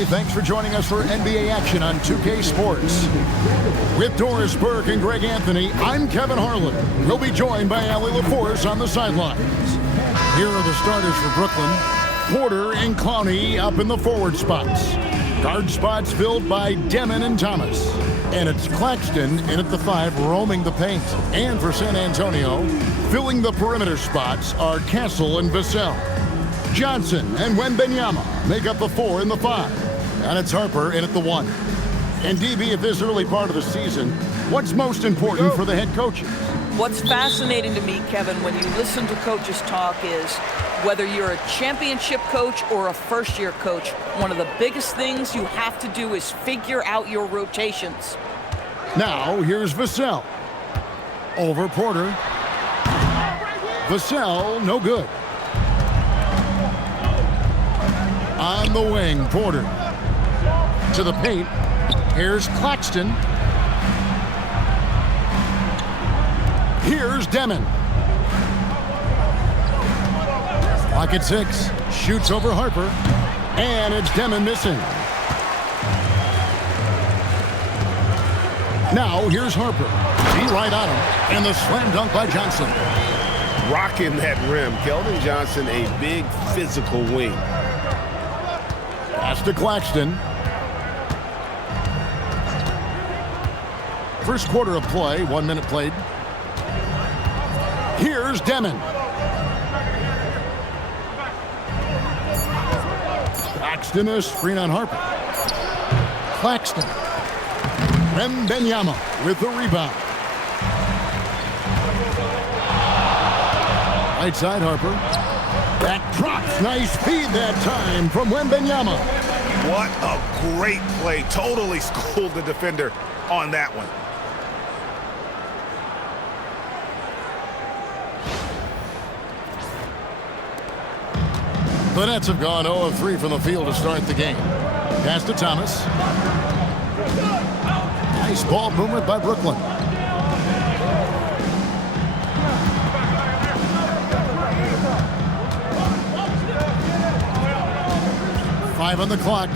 everybody. Thanks for joining us for NBA action on 2K Sports. With Doris Burke and Greg Anthony, I'm Kevin Harlan. We'll be joined by Allie LaForce on the sidelines. Here are the starters for Brooklyn. Porter and Clowney up in the forward spots. Guard spots filled by Devin and Thomas. And it's Claxton in at the 5, roaming the paint. And for San Antonio, filling the perimeter spots are Castle and Vassell. Johnson and Wembanyama make up the 4 and the 5. And it's Harper in at the 1. And DB, at this early part of the season, what's most important for the head coaches? What's fascinating to me, Kevin, when you listen to coaches talk is whether you're a championship coach or a first-year coach, one of the biggest things you have to do is figure out your rotations. Now, here's Vassell. Over Porter. Vassell, no good. On the wing, Porter. To the paint. Here's Claxton. Here's Devin. Clock at 6. Shoots over Harper. And it's Devin missing. Now, here's Harper. He right on him. And the slam dunk by Johnson. Rocking that rim. Keldon Johnson, a big physical wing. Pass to Claxton. First quarter of play, 1 minute played. Here's Devin. Claxton, a screen on Harper. Claxton. Wembanyama with the rebound. Right side, Harper. That drops. Nice feed that time from Wembanyama. What a great play. Totally schooled the defender on that one. The Nets have gone 0 of 3 from the field to start the game. Pass to Thomas. Nice ball movement by Brooklyn. Five on the clock.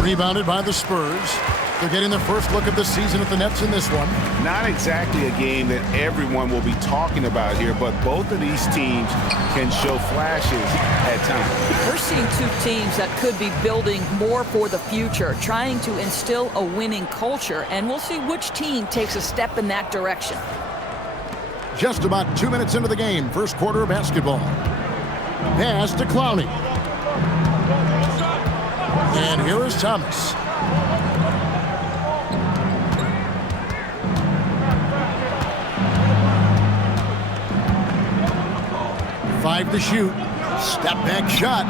Rebounded by the Spurs. They're getting the first look of the season at the Nets in this one. Not exactly a game that everyone will be talking about here, but both of these teams can show flashes at times. We're seeing two teams that could be building more for the future, trying to instill a winning culture, and we'll see which team takes a step in that direction. Just about 2 minutes into the game, first quarter of basketball. Pass to Clowney. And here is Thomas. Five to shoot. Step back shot.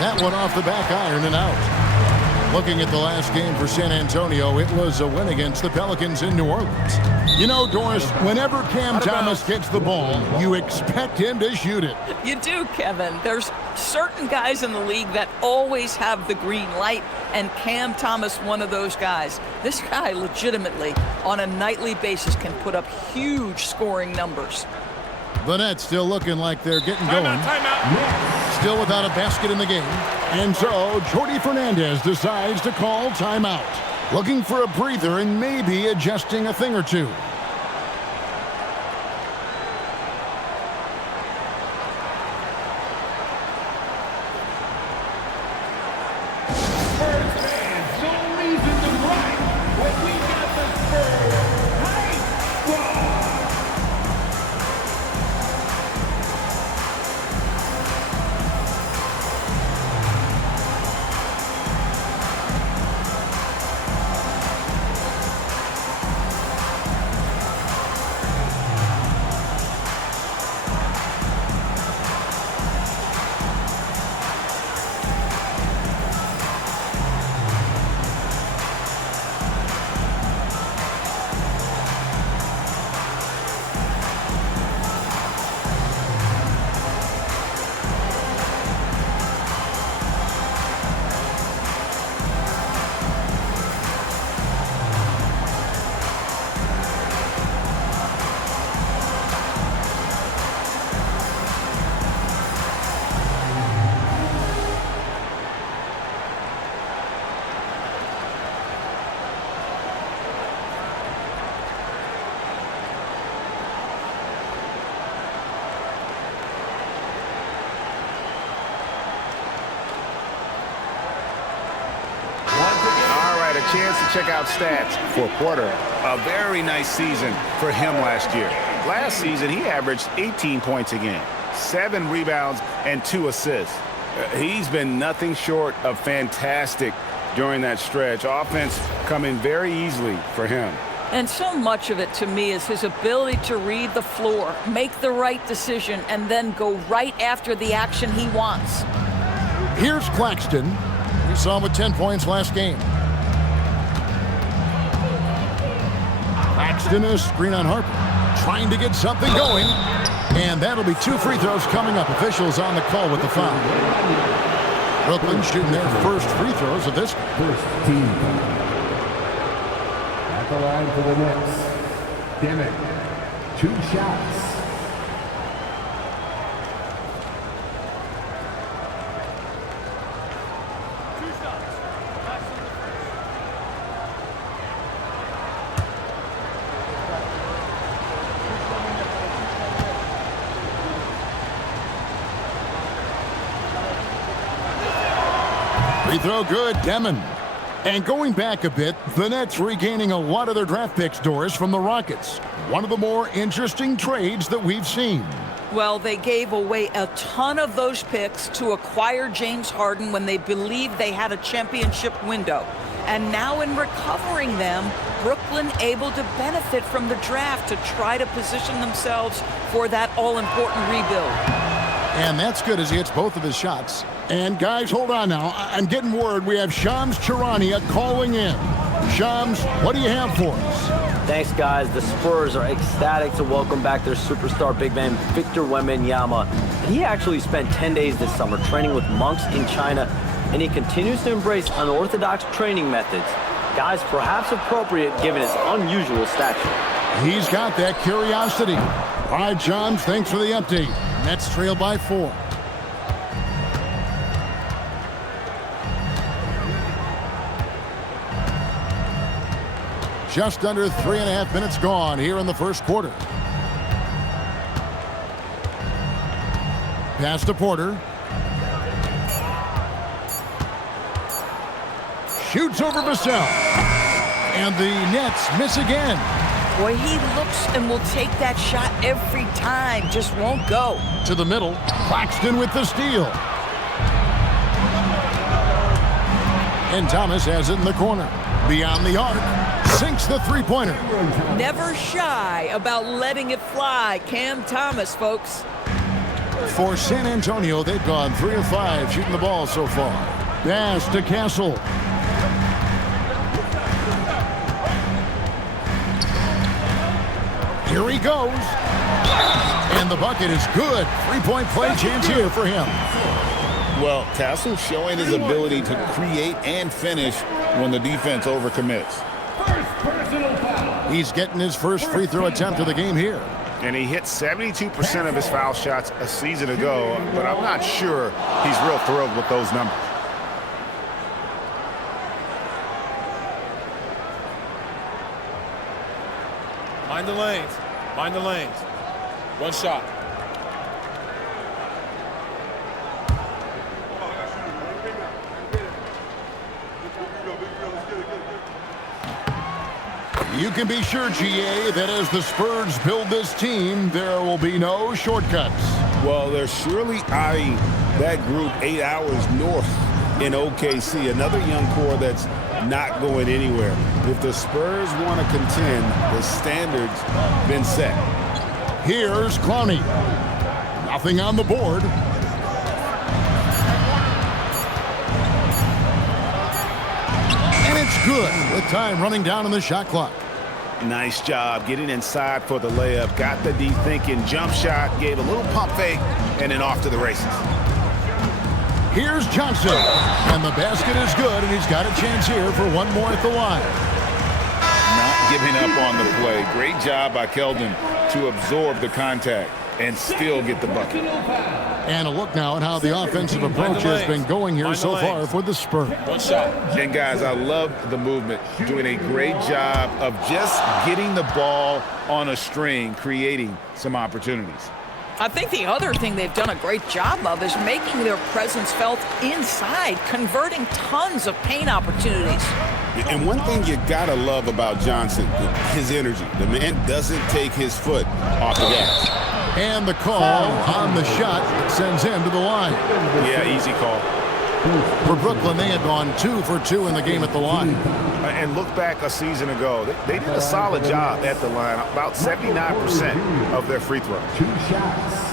That one off the back iron and out. Looking at the last game for San Antonio, it was a win against the Pelicans in New Orleans. You know, Doris, whenever Cam Thomas gets the ball, you expect him to shoot it. You do, Kevin. There's certain guys in the league that always have the green light, and Cam Thomas, one of those guys. This guy legitimately, on a nightly basis, can put up huge scoring numbers. The Nets still looking like they're getting going. Timeout. Still without a basket in the game. And so, Jordi Fernandez decides to call timeout. Looking for a breather and maybe adjusting a thing or two. chance to check out stats for Porter. A very nice season for him last year. Last season, he averaged 18 points a game, 7 rebounds, and 2 assists. He's been nothing short of fantastic during that stretch. Offense coming very easily for him. And so much of it, to me, is his ability to read the floor, make the right decision, and then go right after the action he wants. Here's Claxton. We saw him with 10 points last game. Claxton, a screen on Harper, trying to get something going. And that'll be 2 free throws coming up. Officials on the call with the foul. Brooklyn shooting their first free throws of this. First team. At the line for the Nets. Devin, 2 shots. Free throw good, Devin. And going back a bit, the Nets regaining a lot of their draft picks, Doris, from the Rockets. One of the more interesting trades that we've seen. Well, they gave away a ton of those picks to acquire James Harden when they believed they had a championship window. And now in recovering them, Brooklyn able to benefit from the draft to try to position themselves for that all-important rebuild. And that's good as he hits both of his shots. And guys, hold on now. I'm getting word we have Shams Charania calling in. Shams, what do you have for us? Thanks, guys. The Spurs are ecstatic to welcome back their superstar big man, Victor Wembanyama. He actually spent 10 days this summer training with monks in China, and he continues to embrace unorthodox training methods. Guys, perhaps appropriate given his unusual stature. He's got that curiosity. All right, Shams, thanks for the update. Nets trail by 4. Just under 3.5 minutes gone here in the first quarter. Pass to Porter. Shoots over Vassell. And the Nets miss again. Boy, he looks and will take that shot every time, just won't go. To the middle, Claxton with the steal. And Thomas has it in the corner. Beyond the arc, sinks the three-pointer. Never shy about letting it fly. Cam Thomas, folks. For San Antonio, they've gone 3 of 5 shooting the ball so far. Pass to Castle. Here he goes. And the bucket is good. 3-point play chance here for him. Well, Castle showing his ability to create and finish when the defense overcommits. He's getting his first free throw attempt of the game here. And he hit 72% of his foul shots a season ago, but I'm not sure he's real thrilled with those numbers. Mind the lanes. Mind the lanes. One shot. You can be sure, GA, that as the Spurs build this team, there will be no shortcuts. Well, they're surely eyeing that group 8 hours north in OKC. Another young core that's not going anywhere. If the Spurs want to contend, the standard's been set. Here's Clowney. Nothing on the board. And it's good with time running down on the shot clock. Nice job getting inside for the layup. Got the deep thinking jump shot, gave a little pump fake, and then off to the races. Here's Johnson. And the basket is good, and he's got a chance here for one more at the line. Not giving up on the play. Great job by Keldon to absorb the contact and still get the bucket. And a look now at how the offensive approach has been going here so far for the Spurs. One shot. And guys, I love the movement. Doing a great job of just getting the ball on a string, creating some opportunities. I think the other thing they've done a great job of is making their presence felt inside, converting tons of paint opportunities. And one thing you gotta love about Johnson, his energy. The man doesn't take his foot off the gas. And the call on the shot sends him to the line. Yeah, easy call. For Brooklyn, they had gone 2 for 2 in the game at the line. And look back a season ago. They did a solid job at the line, about 79% of their free throws. 2 shots.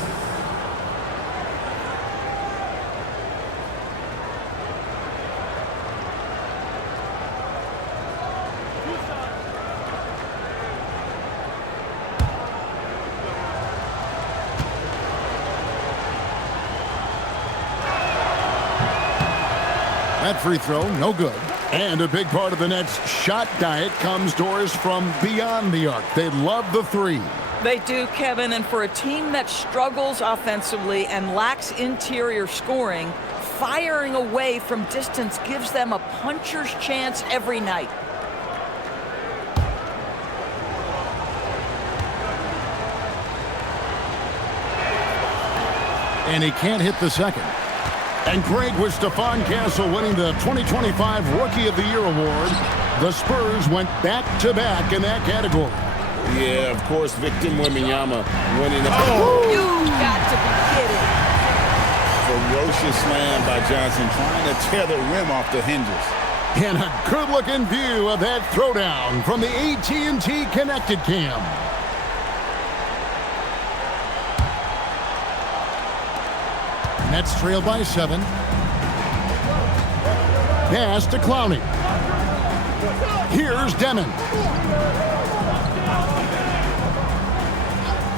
That free throw, no good. And a big part of the Nets' shot diet comes doors from beyond the arc. They love the three. They do, Kevin, and for a team that struggles offensively and lacks interior scoring, firing away from distance gives them a puncher's chance every night. And he can't hit the second. And Greg, with Stephon Castle winning the 2025 Rookie of the Year award, the Spurs went back-to-back in that category. Yeah, of course, Victor Wembanyama winning the You got to be kidding. ferocious slam by Johnson, trying to tear the rim off the hinges. And a good-looking view of that throwdown from the AT&T Connected Cam. Nets trail by 7. Pass to Clowney. Here's Devin.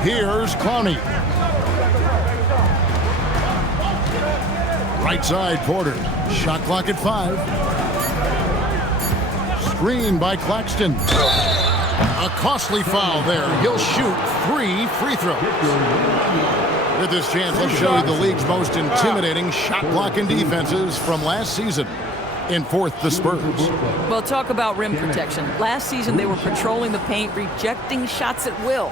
Here's Clowney. Right side, Porter. Shot clock at 5. Screen by Claxton. A costly foul there. He'll shoot 3 free throws. With this chance, let's show you the league's most intimidating shot blocking defenses from last season. In 4th, the Spurs. Well, talk about rim protection. Last season, they were patrolling the paint, rejecting shots at will.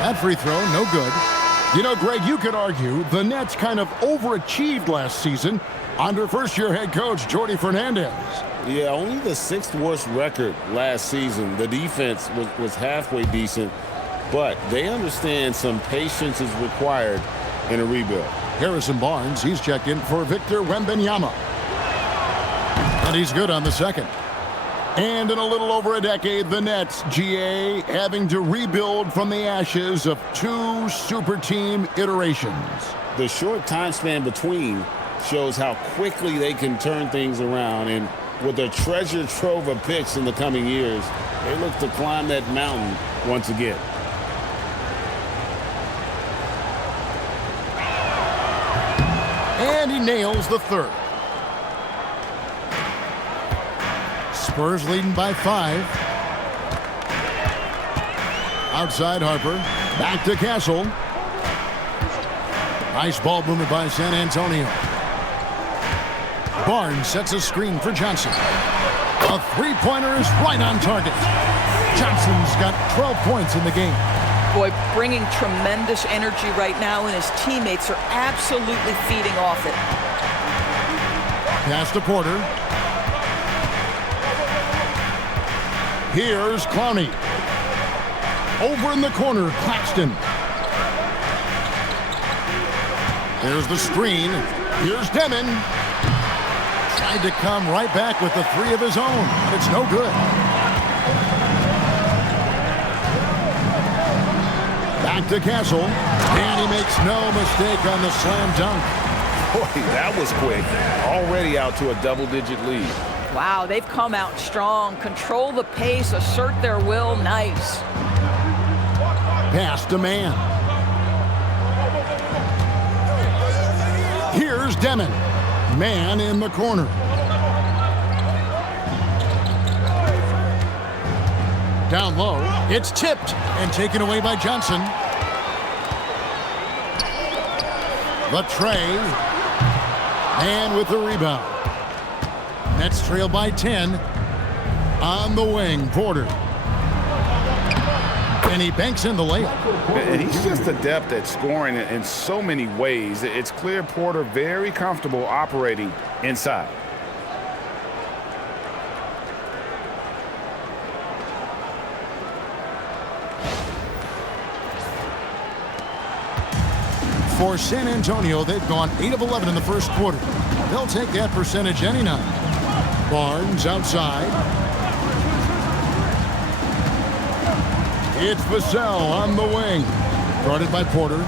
That free throw, no good. You know, Greg, you could argue the Nets kind of overachieved last season under first-year head coach Jordi Fernandez. Yeah, only the 6th worst record last season. The defense was halfway decent, but they understand some patience is required in a rebuild. Harrison Barnes, he's checked in for Victor Wembanyama. And he's good on the second. And in a little over a decade, the Nets, GA, having to rebuild from the ashes of 2 super team iterations. The short time span between shows how quickly they can turn things around, and with a treasure trove of picks in the coming years, they look to climb that mountain once again. And he nails the third. Spurs leading by 5. Outside Harper. Back to Castle. Nice ball movement by San Antonio. Barnes sets a screen for Johnson. A three-pointer is right on target. Johnson's got 12 points in the game. Boy, bringing tremendous energy right now, and his teammates are absolutely feeding off it. Pass to Porter. Here's Clowney. Over in the corner, Claxton. There's the screen. Here's Devin. Tried to come right back with the 3 of his own, but it's no good. Back to Castle. And he makes no mistake on the slam dunk. Boy, that was quick. Already out to a double-digit lead. Wow, they've come out strong. Control the pace, assert their will. Nice. Pass to man. Here's Devin. Man in the corner. Down low. It's tipped and taken away by Johnson. The tray. And with the rebound. Nets trail by 10. On the wing, Porter. And he banks in the layup. And he's just adept at scoring in so many ways. It's clear Porter very comfortable operating inside. For San Antonio, they've gone 8 of 11 in the first quarter. They'll take that percentage any night. Barnes outside. It's Vassell on the wing. Guarded by Porter.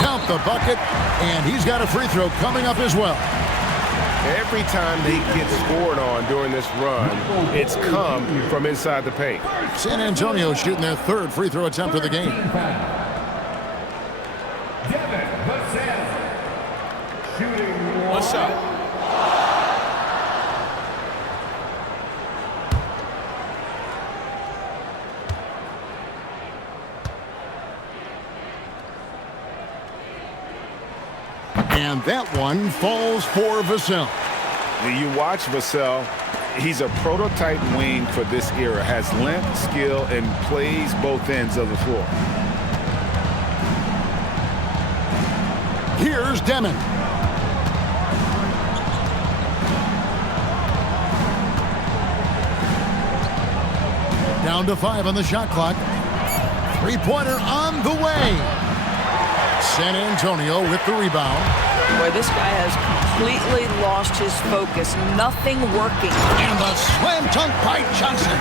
Count the bucket, and he's got a free throw coming up as well. Every time they get scored on during this run, it's come from inside the paint. San Antonio shooting their third free throw attempt of the game. Devin, Vassell. Shooting One shot. And that one falls for Vassell. You watch Vassell, he's a prototype wing for this era. Has length, skill, and plays both ends of the floor. Here's Devin. Down to 5 on the shot clock. Three-pointer on the way. San Antonio with the rebound. Boy, this guy has completely lost his focus. Nothing working. And the slam dunk by Johnson.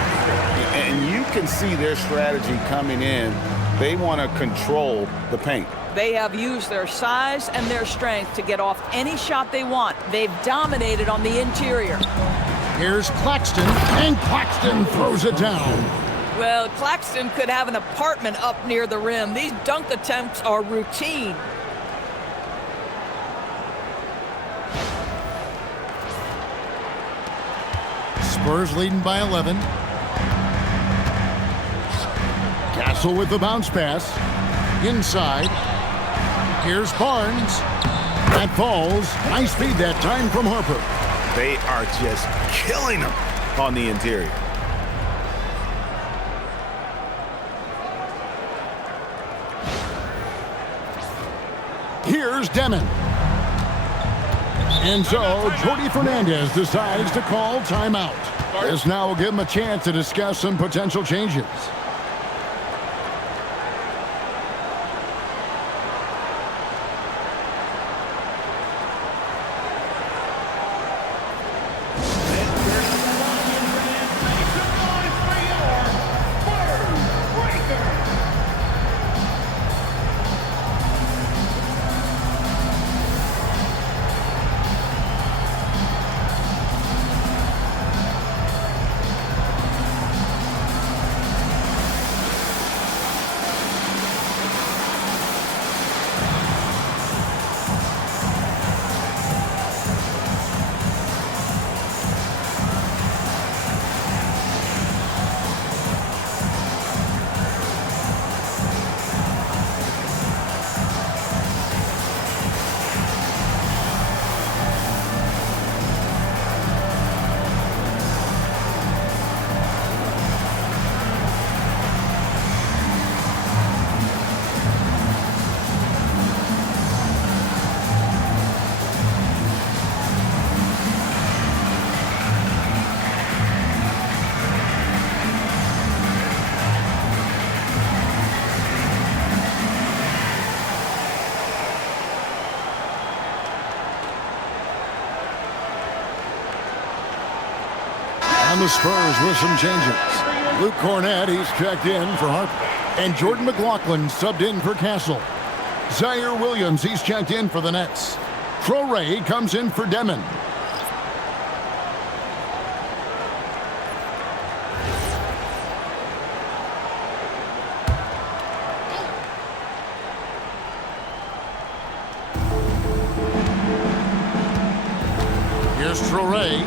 And you can see their strategy coming in. They want to control the paint. They have used their size and their strength to get off any shot they want. They've dominated on the interior. Here's Claxton, and Claxton throws it down. Well, Claxton could have an apartment up near the rim. These dunk attempts are routine. Spurs leading by 11. Vassell with the bounce pass. Inside. Here's Barnes. That falls. Nice feed that time from Harper. They are just killing them on the interior. Here's Devin. And so Jordi Fernandez decides to call timeout. This now will give him a chance to discuss some potential changes. And the Spurs with some changes. Luke Cornett, he's checked in for Harper. And Jordan McLaughlin subbed in for Castle. Zaire Williams, he's checked in for the Nets. Traore comes in for Devin. Here's Traore.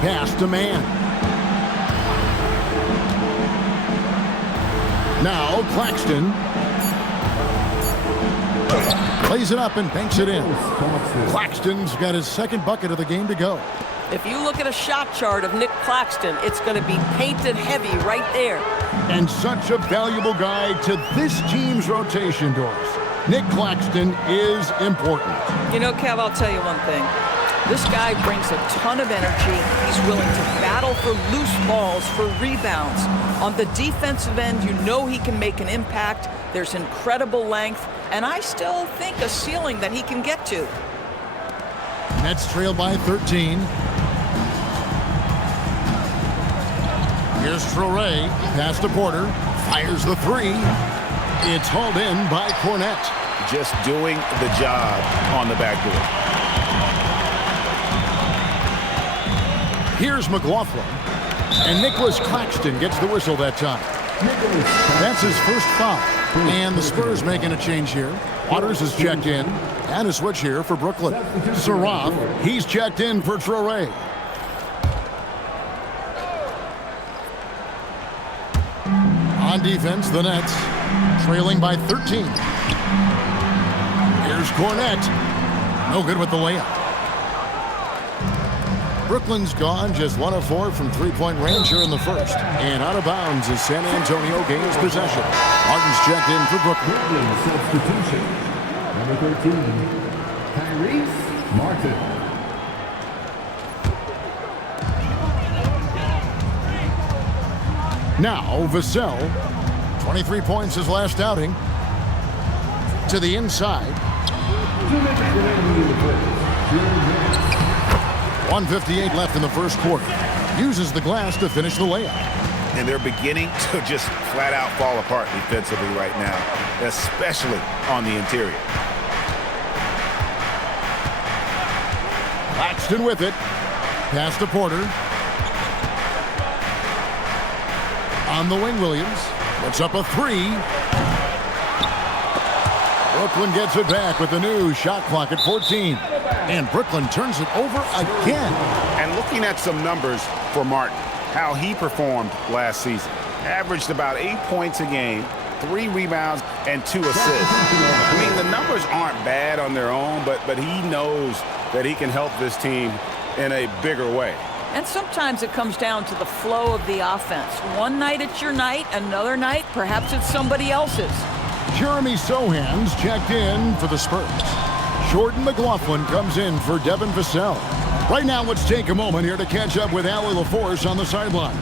Pass to man. Now Claxton. Plays it up and banks it in. Claxton's got his second bucket of the game to go. If you look at a shot chart of Nic Claxton, it's going to be painted heavy right there. And such a valuable guy to this team's rotation, Doris. Nic Claxton is important. You know, Kev, I'll tell you one thing. This guy brings a ton of energy. He's willing to battle for loose balls, for rebounds. On the defensive end, you know he can make an impact. There's incredible length, and I still think a ceiling that he can get to. Nets trail by 13. Here's Traore, pass to Porter, fires the three. It's hauled in by Cornette. Just doing the job on the backboard. Here's McLaughlin, and Nicholas Claxton gets the whistle that time. That's his first foul, and the Spurs making a change here. Waters is checked in, and a switch here for Brooklyn. Saraf, he's checked in for Traore. On defense, the Nets trailing by 13. Here's Cornette. No good with the layup. Brooklyn's gone just 1 of 4 from three-point range here in the first. And out of bounds as San Antonio gains possession. Martin's checked in for Brooklyn. Substitution. Number 13, Tyrese Martin. Now Vassell, 23 points his last outing. To the inside. 1:58 left in the first quarter. Uses the glass to finish the layup. And they're beginning to just flat out fall apart defensively right now, especially on the interior. Claxton with it. Pass to Porter. On the wing, Williams. Puts up a three. Brooklyn gets it back with the new shot clock at 14. And Brooklyn turns it over again. And looking at some numbers for Martin, how he performed last season. Averaged about 8 points a game, 3 rebounds, and 2 assists. I mean, the numbers aren't bad on their own, but he knows that he can help this team in a bigger way. And sometimes it comes down to the flow of the offense. One night it's your night, another night perhaps it's somebody else's. Jeremy Sohan's checked in for the Spurs. Jordan McLaughlin comes in for Devin Vassell. Right now, let's take a moment here to catch up with Allie LaForce on the sidelines.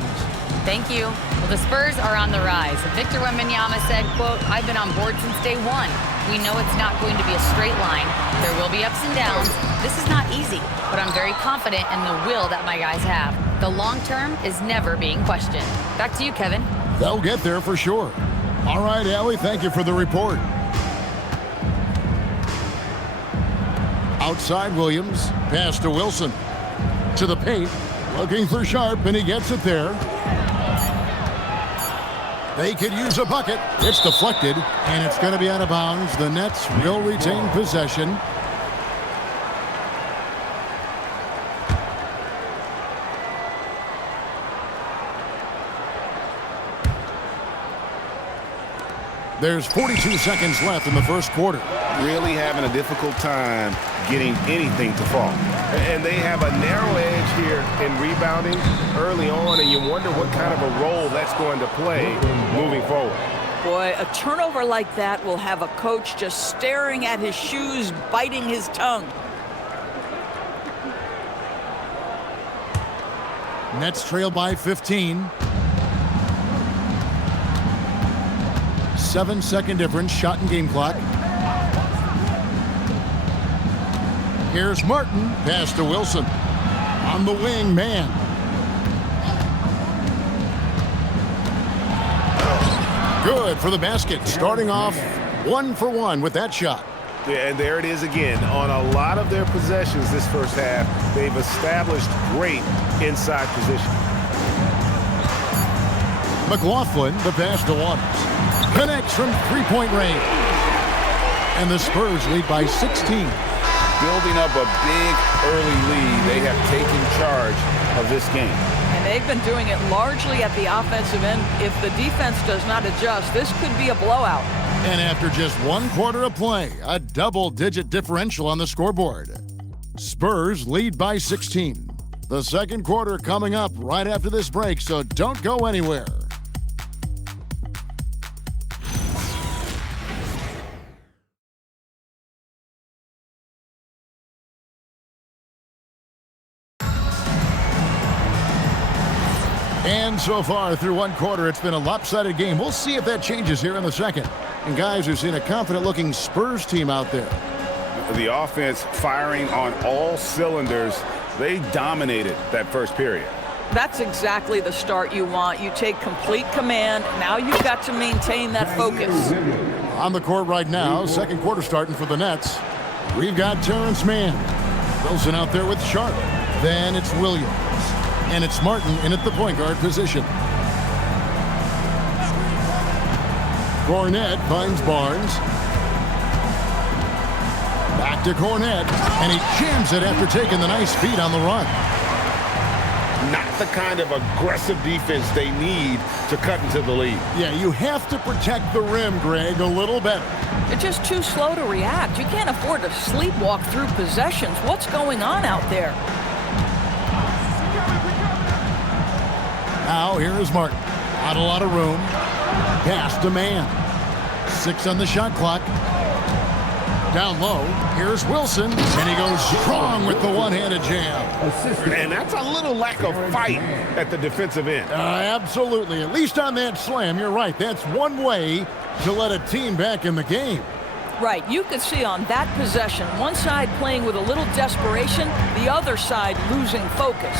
Thank you. Well, the Spurs are on the rise. Victor Wembanyama said, quote, "I've been on board since day one. We know it's not going to be a straight line. There will be ups and downs. This is not easy, but I'm very confident in the will that my guys have. The long term is never being questioned." Back to you, Kevin. They'll get there for sure. All right, Allie, thank you for the report. Outside Williams, pass to Wilson. To the paint, looking for Sharp, and he gets it there. They could use a bucket. It's deflected, and it's going to be out of bounds. The Nets will retain possession. There's 42 seconds left in the first quarter. Really having a difficult time getting anything to fall. And they have a narrow edge here in rebounding early on, and you wonder what kind of a role that's going to play moving forward. Boy, a turnover like that will have a coach just staring at his shoes, biting his tongue. Nets trail by 15. 7-second difference, shot and game clock. Here's Martin, pass to Wilson. On the wing, man. Good for the basket, starting off 1 for 1 with that shot. Yeah, and there it is again. On a lot of their possessions this first half, they've established great inside position. McLaughlin, the pass to Waters. Connects from three-point range. And the Spurs lead by 16. Building up a big early lead, they have taken charge of this game. And They've been doing it largely at the offensive end. If the defense does not adjust, this could be a blowout. And after just 1 quarter of play, a double-digit differential on the scoreboard. Spurs lead by 16. The second quarter coming up right after this break, so don't go anywhere. And so far through 1 quarter, it's been a lopsided game. We'll see if that changes here in the second. And guys, we've seen a confident-looking Spurs team out there. The offense firing on all cylinders. They dominated that first period. That's exactly the start you want. You take complete command. Now you've got to maintain that focus. On the court right now, second quarter starting for the Nets. We've got Terrence Mann. Wilson out there with Sharp. Then it's Williams. And it's Martin in at the point guard position. Cornette finds Barnes. Back to Cornette, and he jams it after taking the nice feed on the run. Not the kind of aggressive defense they need to cut into the lead. Yeah, you have to protect the rim, Greg, a little better. They're just too slow to react. You can't afford to sleepwalk through possessions. What's going on out there? Now, here is Martin. Not a lot of room. Pass to Mann. 6 on the shot clock. Down low, here's Wilson, and he goes strong with the one-handed jam. And that's a little lack of fight at the defensive end. Absolutely. At least on that slam, you're right. That's one way to let a team back in the game. Right. You could see on that possession, one side playing with a little desperation, the other side losing focus.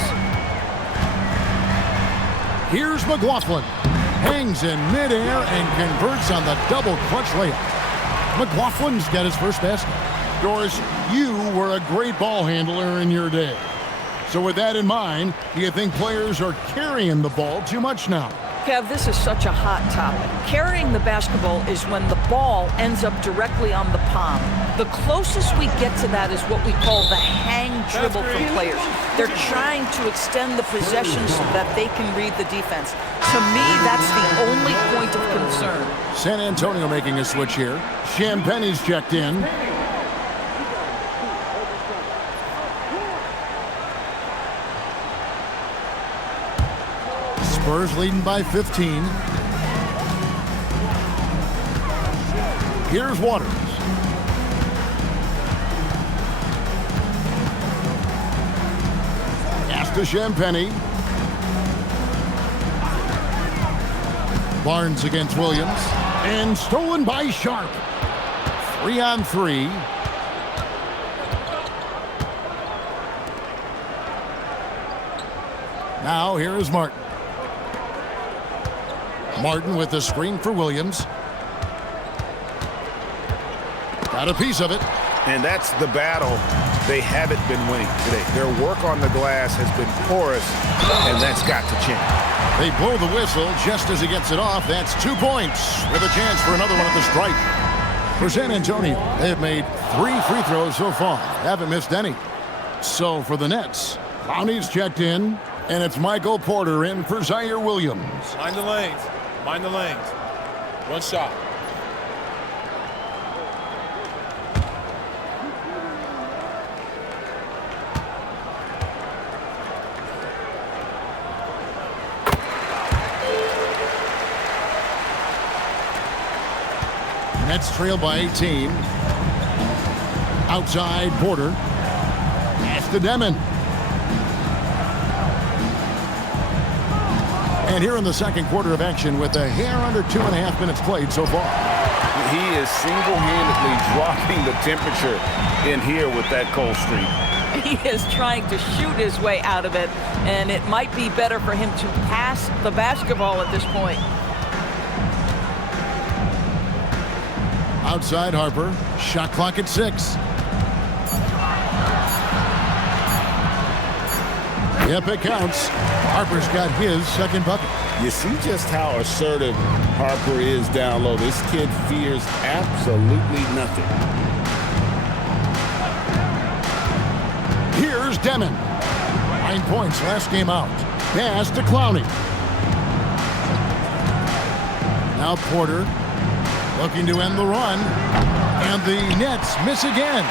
Here's McLaughlin. Hangs in midair and converts on the double clutch layup. McLaughlin's got his first basket. Doris, you were a great ball handler in your day. So with that in mind, do you think players are carrying the ball too much now? Kev, this is such a hot topic. Carrying the basketball is when the ball ends up directly on the palm. The closest we get to that is what we call the hang dribble from players. They're trying to extend the possession so that they can read the defense. To me, that's the only point of concern. San Antonio making a switch here. Champagne's checked in. Spurs leading by 15. Here's Waters. Pass to Champagne. Barnes against Williams. And stolen by Sharp. 3-on-3. Now here is Martin. Martin with the screen for Williams. Got a piece of it. And that's the battle they haven't been winning today. Their work on the glass has been porous, and that's got to change. They blow the whistle just as he gets it off. That's 2 points with a chance for another one at the stripe. For San Antonio, they have made 3 free throws so far. Haven't missed any. So for the Nets, Clowney's checked in, and it's Michael Porter in for Zaire Williams. Mind the lanes. Mind the lanes. 1 shot. Nets trail by 18. Outside Porter. Pass to Devin. And here in the second quarter of action with a hair under 2.5 minutes played so far. He is single-handedly dropping the temperature in here with that cold streak. He is trying to shoot his way out of it, and it might be better for him to pass the basketball at this point. Outside Harper. Shot clock at 6. Yep, it counts. Harper's got his second bucket. You see just how assertive Harper is down low. This kid fears absolutely nothing. Here's Devin. 9 points last game out. Pass to Clowney. Now Porter looking to end the run. And the Nets miss again.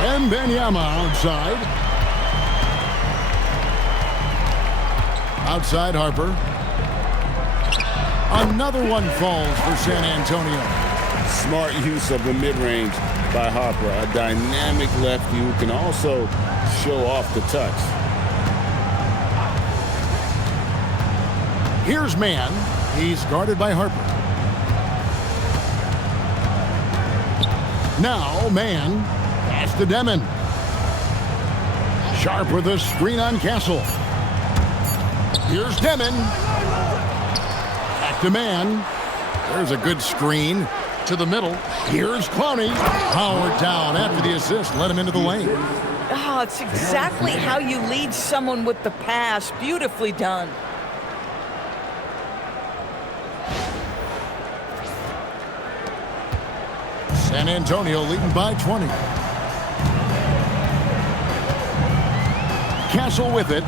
Wembanyama outside. Outside Harper. Another one falls for San Antonio. Smart use of the mid-range by Harper. A dynamic lefty who can also show off the touch. Here's Man. He's guarded by Harper. Now Man. Pass to Devin. Sharp with a screen on Castle. Here's Devin. Back to Man. There's a good screen to the middle. Here's Clowney. Howard down after the assist. Let him into the lane. Oh, it's exactly how you lead someone with the pass. Beautifully done. San Antonio leading by 20. Castle with it.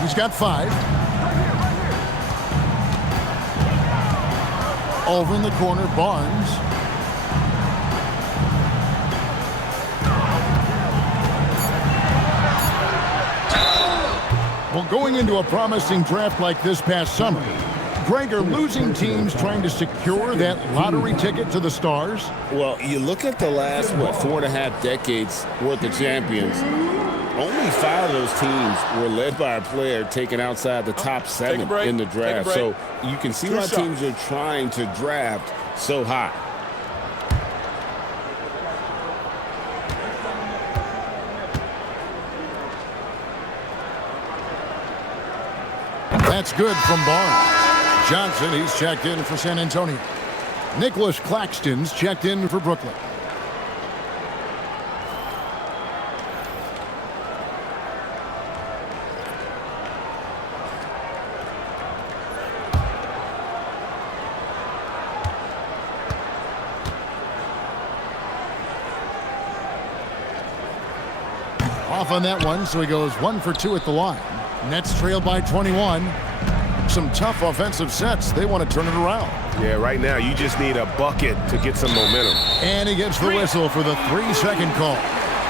He's got 5. Over in the corner, Barnes. Well, going into a promising draft like this past summer, Greg, are losing teams trying to secure that lottery ticket to the stars? Well, you look at the last, 4.5 decades worth of champions. Only 5 of those teams were led by a player taken outside the top 7 in the draft. So you can see why teams are trying to draft so high. That's good from Barnes. Johnson, he's checked in for San Antonio. Nic Claxton's checked in for Brooklyn. Off on that one, so he goes 1 for 2 at the line. Nets trail by 21. Some tough offensive sets. They want to turn it around. Yeah, right now you just need a bucket to get some momentum. And he gets the whistle for the 3-second call.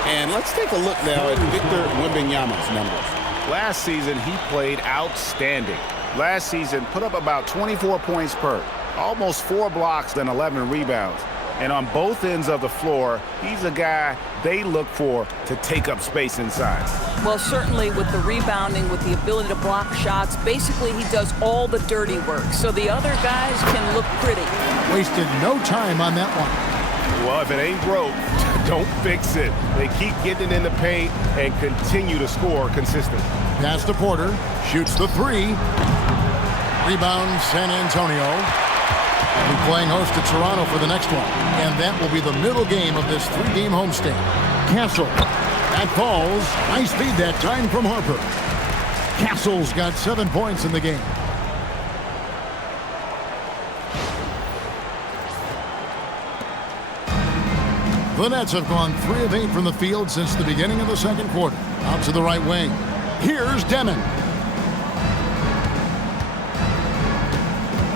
And let's take a look now at Victor Wembanyama's numbers. Last season, he played outstanding. Last season, put up about 24 points per, almost 4 blocks and 11 rebounds. And on both ends of the floor, he's a guy they look for to take up space inside. Well, certainly with the rebounding, with the ability to block shots, basically he does all the dirty work. So the other guys can look pretty. Wasted no time on that one. Well, if it ain't broke, don't fix it. They keep getting in the paint and continue to score consistently. Pass to Porter. Shoots the 3. Rebound San Antonio. We'll be playing host to Toronto for the next one. And that will be the middle game of this 3-game homestand. Castle. That falls. Nice lead that time from Harper. Castle's got 7 points in the game. The Nets have gone 3 of 8 from the field since the beginning of the second quarter. Out to the right wing. Here's Devin.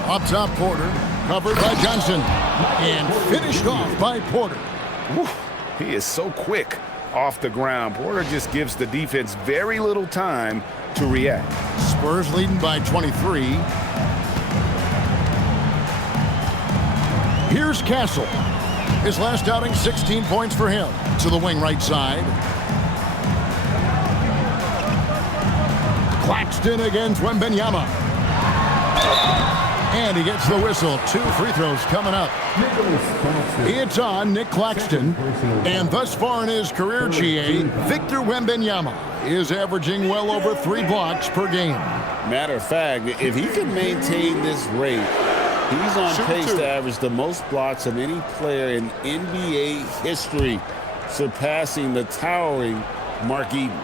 Up top, Porter. Covered by Johnson. And finished off by Porter. Whew, he is so quick off the ground. Porter just gives the defense very little time to react. Spurs leading by 23. Here's Castle. His last outing, 16 points for him. To the wing right side. Claxton against Wembanyama. And he gets the whistle. 2 free throws coming up. It's on Nic Claxton. And thus far in his career, GA, Victor Wembanyama is averaging well over 3 blocks per game. Matter of fact, if he can maintain this rate, he's on pace to average the most blocks of any player in NBA history, surpassing the towering Mark Eaton.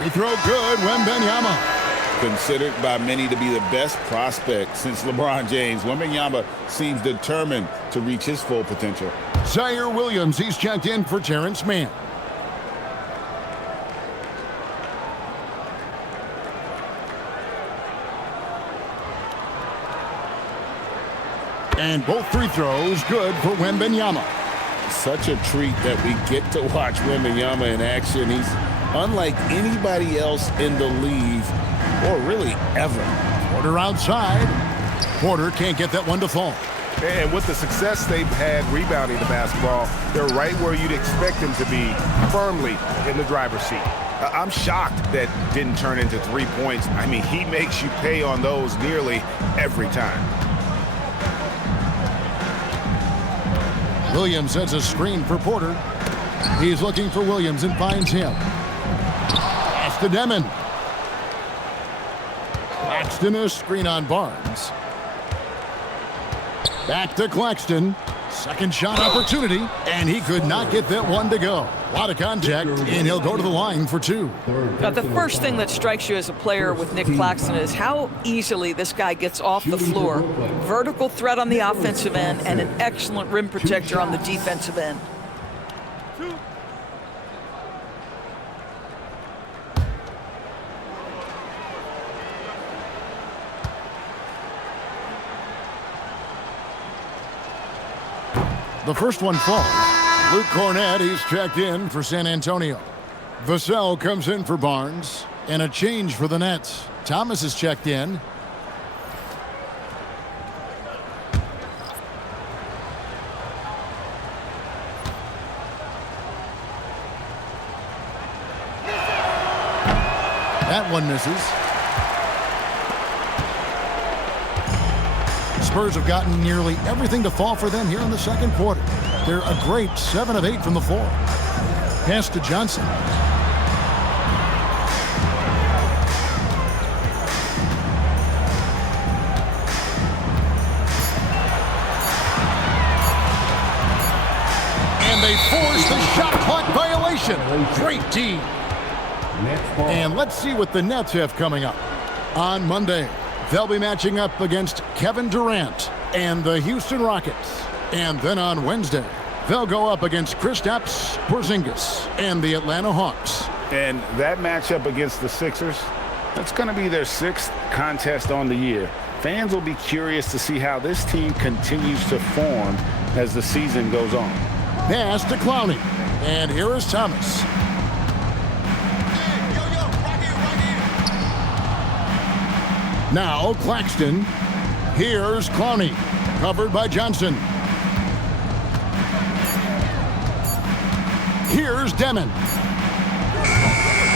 Free throw good, Wembanyama. Considered by many to be the best prospect since LeBron James, Wembanyama seems determined to reach his full potential. Zaire Williams, he's checked in for Terrence Mann. And both free throws good for Wembanyama. Such a treat that we get to watch Wembanyama in action. He's unlike anybody else in the league, or really ever. Porter outside. Porter can't get that one to fall. And with the success they've had rebounding the basketball, they're right where you'd expect them to be, firmly in the driver's seat. I'm shocked that didn't turn into 3 points. I mean, he makes you pay on those nearly every time. Williams sets a screen for Porter. He's looking for Williams and finds him. Pass to Devin. Claxton, a screen on Barnes. Back to Claxton. Second shot opportunity, and he could not get that one to go. A lot of contact, and he'll go to the line for two. Now, the first thing that strikes you as a player with Nic Claxton is how easily this guy gets off the floor. Vertical threat on the offensive end and an excellent rim protector on the defensive end. The first one falls. Luke Cornett, he's checked in for San Antonio. Vassell comes in for Barnes. And a change for the Nets. Thomas is checked in. That one misses. Spurs have gotten nearly everything to fall for them here in the second quarter. They're a great 7 of 8 from the floor. Pass to Johnson. And they force the shot clock violation. Great D. And let's see what the Nets have coming up. On Monday, they'll be matching up against Kevin Durant and the Houston Rockets. And then on Wednesday, they'll go up against Kristaps Porzingis and the Atlanta Hawks. And that matchup against the Sixers, that's going to be their 6th contest on the year. Fans will be curious to see how this team continues to form as the season goes on. Pass to Clowney. And here is Thomas. Now Claxton. Here's Clowney. Covered by Johnson. Here's Devin.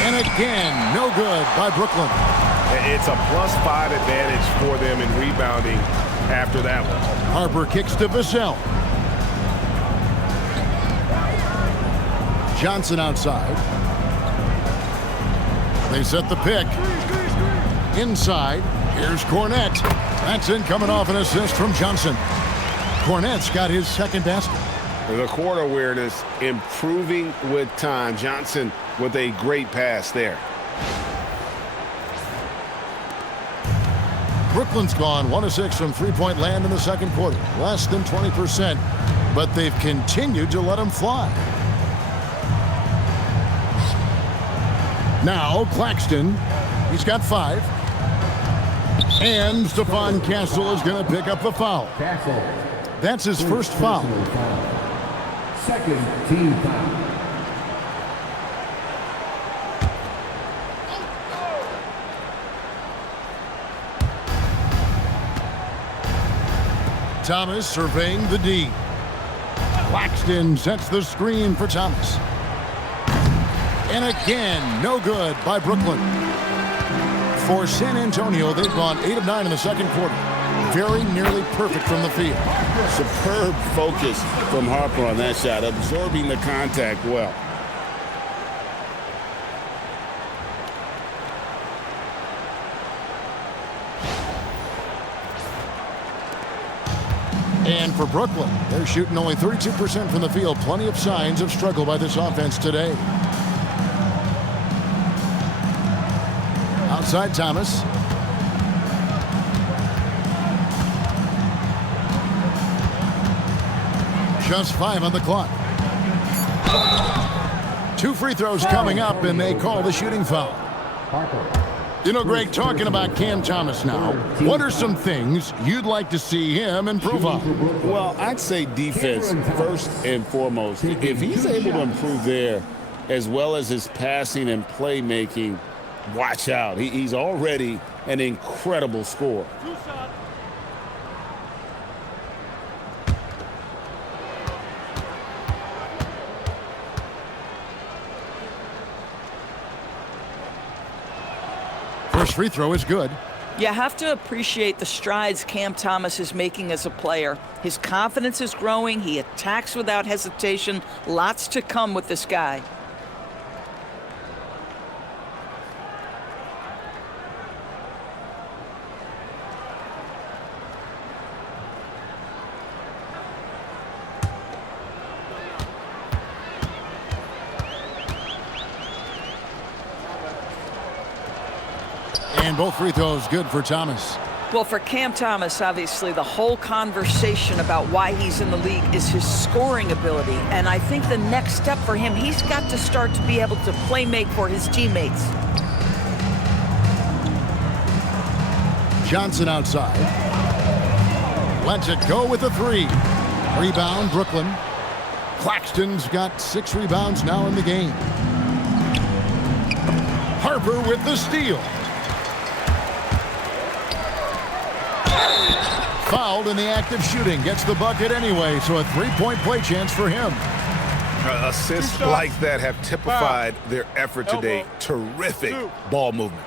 And again, no good by Brooklyn. It's a +5 advantage for them in rebounding after that one. Harper kicks to Vassell. Johnson outside. They set the pick. Inside. Here's Cornett. That's in, coming off an assist from Johnson. Cornett's got his second basket. The court awareness improving with time. Johnson with a great pass there. Brooklyn's gone 1 of 6 from three-point land in the second quarter. Less than 20%, but they've continued to let them fly. Now Claxton. He's got 5. And Stephon Castle is going to pick up the foul. That's his first foul. Second team foul. Thomas surveying the D. Claxton sets the screen for Thomas. And again, no good by Brooklyn. For San Antonio, they've gone 8 of 9 in the second quarter. Very nearly perfect from the field. Superb focus from Harper on that shot, absorbing the contact well. And for Brooklyn, they're shooting only 32% from the field. Plenty of signs of struggle by this offense today. Outside Thomas. Just 5 on the clock. 2 free throws coming up, and they call the shooting foul. You know, Greg, talking about Cam Thomas now, what are some things you'd like to see him improve on? Well, I'd say defense first and foremost. If he's able to improve there, as well as his passing and playmaking, watch out. He's already an incredible scorer. First free throw is good. You have to appreciate the strides Cam Thomas is making as a player. His confidence is growing. He attacks without hesitation. Lots to come with this guy. And both free throws good for Thomas. Well, for Cam Thomas, obviously, the whole conversation about why he's in the league is his scoring ability. And I think the next step for him, he's got to start to be able to play make for his teammates. Johnson outside. Lets it go with a 3. Rebound, Brooklyn. Claxton's got 6 rebounds now in the game. Harper with the steal. Fouled in the act of shooting. Gets the bucket anyway, so a 3-point play chance for him. Assists like that have typified their effort today. Terrific ball movement.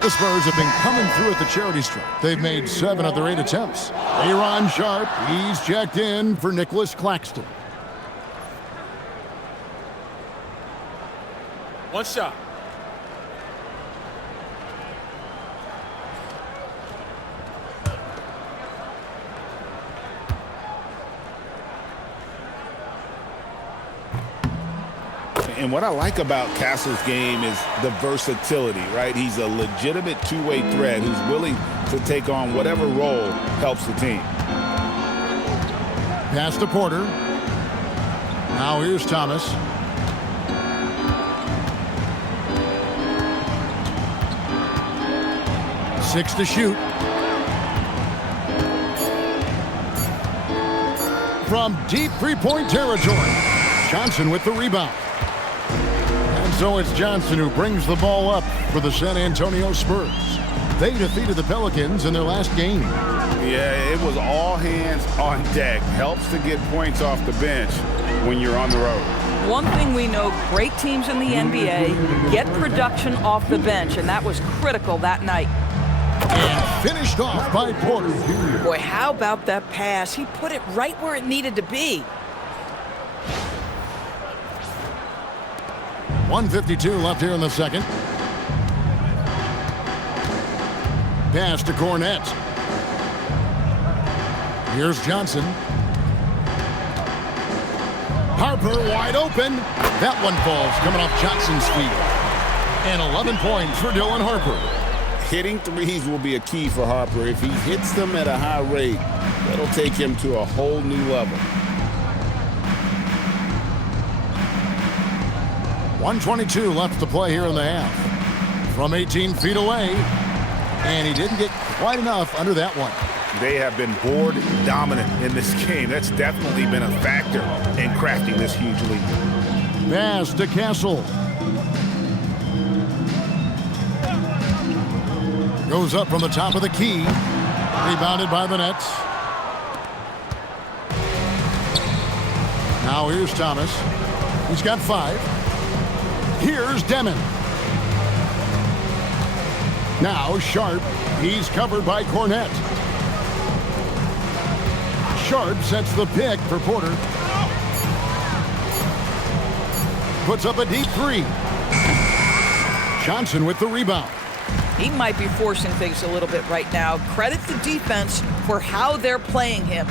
The Spurs have been coming through at the charity stripe. They've made 7 of their 8 attempts. Aaron Sharp, he's checked in for Nic Claxton. One shot. And what I like about Castle's game is the versatility, right? He's a legitimate two-way threat who's willing to take on whatever role helps the team. Pass to Porter. Now here's Thomas. Six to shoot. From deep three-point territory. Johnson with the rebound. And so it's Johnson who brings the ball up for the San Antonio Spurs. They defeated the Pelicans in their last game. Yeah, it was all hands on deck. Helps to get points off the bench when you're on the road. One thing we know, great teams in the NBA get production off the bench, and that was critical that night. And finished off by Porter. Boy, how about that pass? He put it right where it needed to be. 1:52 left here in the second. Pass to Cornette. Here's Johnson. Harper wide open. That one falls coming off Johnson's feet. And 11 points for Dylan Harper. Hitting threes will be a key for Harper. If he hits them at a high rate, that'll take him to a whole new level. 1:22 left to play here in the half. From 18 feet away. And he didn't get quite enough under that one. They have been board dominant in this game. That's definitely been a factor in crafting this huge lead. Pass to Castle. Goes up from the top of the key. Rebounded by the Nets. Now here's Thomas. He's got 5. Here's Devin. Now Sharp. He's covered by Cornette. Sharp sets the pick for Porter. Puts up a deep 3. Johnson with the rebound. He might be forcing things a little bit right now. Credit the defense for how they're playing him.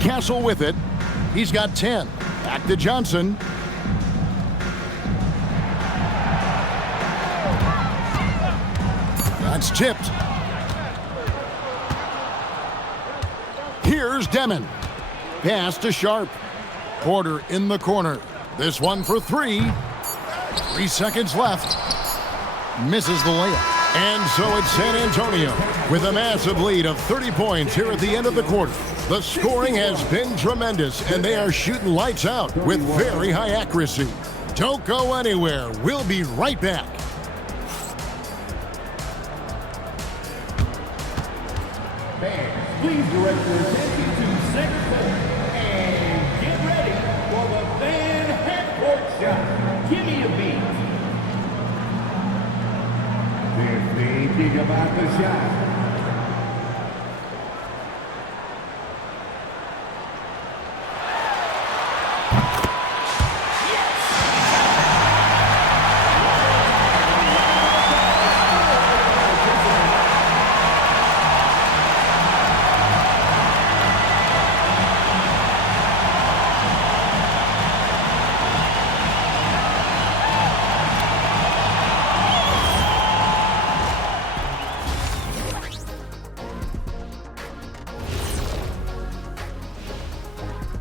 Castle with it. He's got 10. Back to Johnson. It's tipped. Here's Devin. Pass to Sharp. Porter in the corner. This one for three. 3 seconds left. Misses the layup. And so it's San Antonio with a massive lead of 30 points here at the end of the quarter. The scoring has been tremendous, and they are shooting lights out with very high accuracy. Don't go anywhere. We'll be right back. Fans, please direct your attention to center court and get ready for the fan half-court shot. Give me a beat. They're thinking about the shot.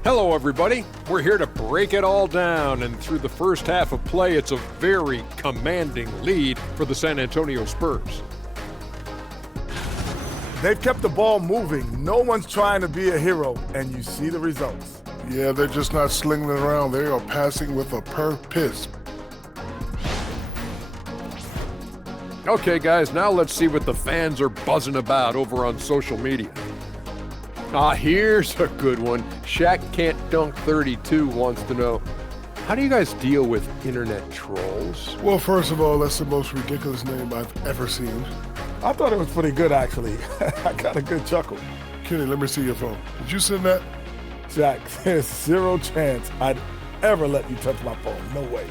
Hello, everybody. We're here to break it all down, and through the first half of play, it's a very commanding lead for the San Antonio Spurs. They've kept the ball moving. No one's trying to be a hero, and you see the results. Yeah, they're just not slinging it around. They are passing with a purpose. Okay, guys, now let's see what the fans are buzzing about over on social media. Here's a good one. Shaq Can't Dunk 32 wants to know, how do you guys deal with internet trolls? Well, first of all, that's the most ridiculous name I've ever seen. I thought it was pretty good, actually. I got a good chuckle. Kenny, let me see your phone. Did you send that? Jack, there's zero chance I'd ever let you touch my phone. No way.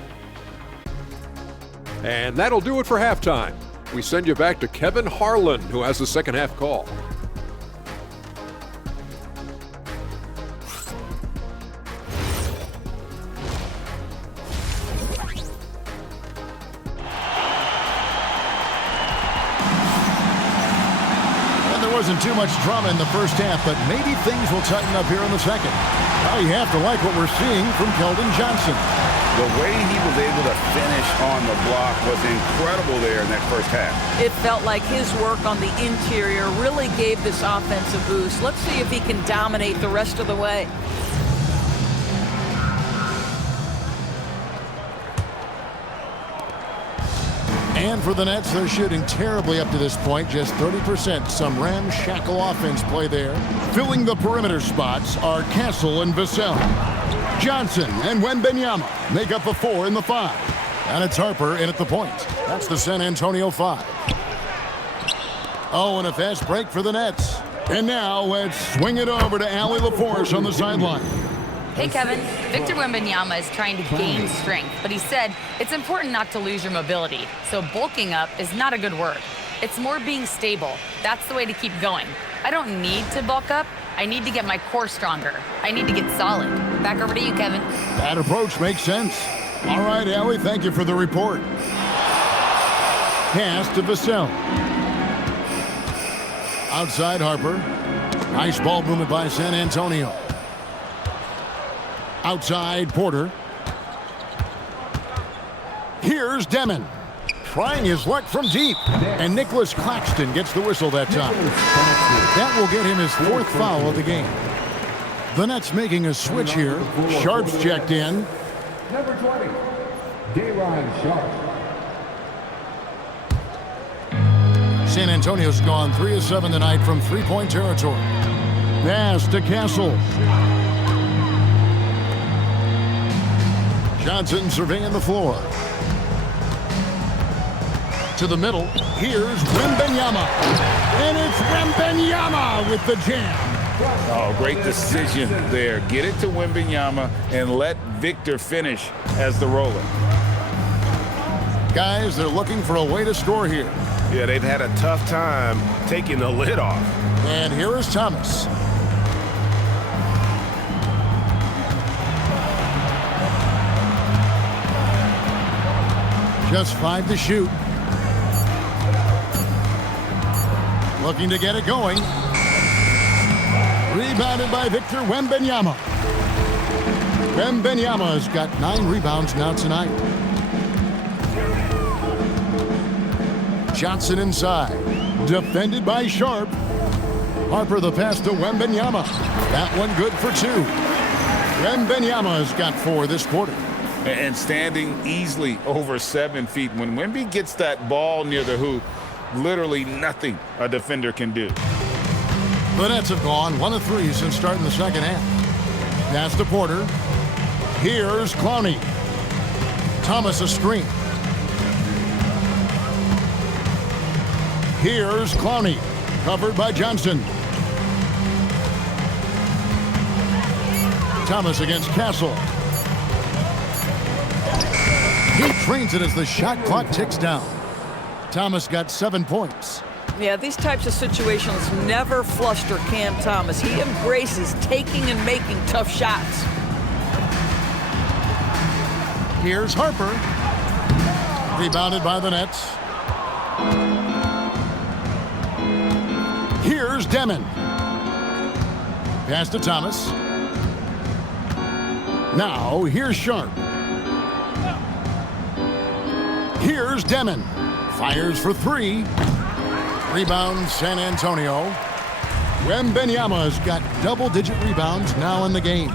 And that'll do it for halftime. We send you back to Kevin Harlan, who has the second half call. Wasn't too much drama in the first half, but maybe things will tighten up here in the second. Now you have to like what we're seeing from Keldon Johnson. The way he was able to finish on the block was incredible there in that first half. It felt like his work on the interior really gave this offense a boost. Let's see if he can dominate the rest of the way. And for the Nets, they're shooting terribly up to this point, just 30%. Some ramshackle offense play there. Filling the perimeter spots are Castle and Vassell. Johnson and Wembanyama make up the 4 and the 5. And it's Harper in at the point. That's the San Antonio 5. Oh, and a fast break for the Nets. And now let's swing it over to Allie LaForce on the sideline. Hey, Kevin. Victor Wembanyama is trying to gain strength, but he said it's important not to lose your mobility. So bulking up is not a good word. It's more being stable. That's the way to keep going. I don't need to bulk up. I need to get my core stronger. I need to get solid. Back over to you, Kevin. That approach makes sense. All right, Allie, thank you for the report. Pass to Vassell. Outside Harper. Nice ball movement by San Antonio. Outside Porter. Here's Devin. Trying his luck from deep. And Nic Claxton gets the whistle that time. That will get him his 4th foul of the game. The Nets making a switch here. Sharp's checked in. Number 20, Dayron Sharp. San Antonio's gone 3 of 7 tonight from three-point territory. Pass to Castle. Johnson surveying the floor. To the middle. Here's Wembanyama. And it's Wembanyama with the jam. Oh, great decision there. Get it to Wembanyama and let Victor finish as the roller. Guys, they're looking for a way to score here. Yeah, they've had a tough time taking the lid off. And here is Thomas. Just 5 to shoot. Looking to get it going. Rebounded by Victor Wembanyama. Wembanyama has got 9 rebounds now tonight. Johnson inside. Defended by Sharp. Harper the pass to Wembanyama. That one good for 2. Wembanyama has got 4 this quarter. And standing easily over 7 feet. When Wemby gets that ball near the hoop, literally nothing a defender can do. The Nets have gone 1 of 3 since starting the second half. Pass to Porter. Here's Clowney. Thomas a screen. Here's Clowney. Covered by Johnson. Thomas against Castle. He trains it as the shot clock ticks down. Thomas got 7 points. Yeah, these types of situations never fluster Cam Thomas. He embraces taking and making tough shots. Here's Harper. Rebounded by the Nets. Here's Devin. Pass to Thomas. Now, here's Sharp. Here's Devin. Fires for 3. Rebound San Antonio. Wembanyama's got double-digit rebounds now in the game.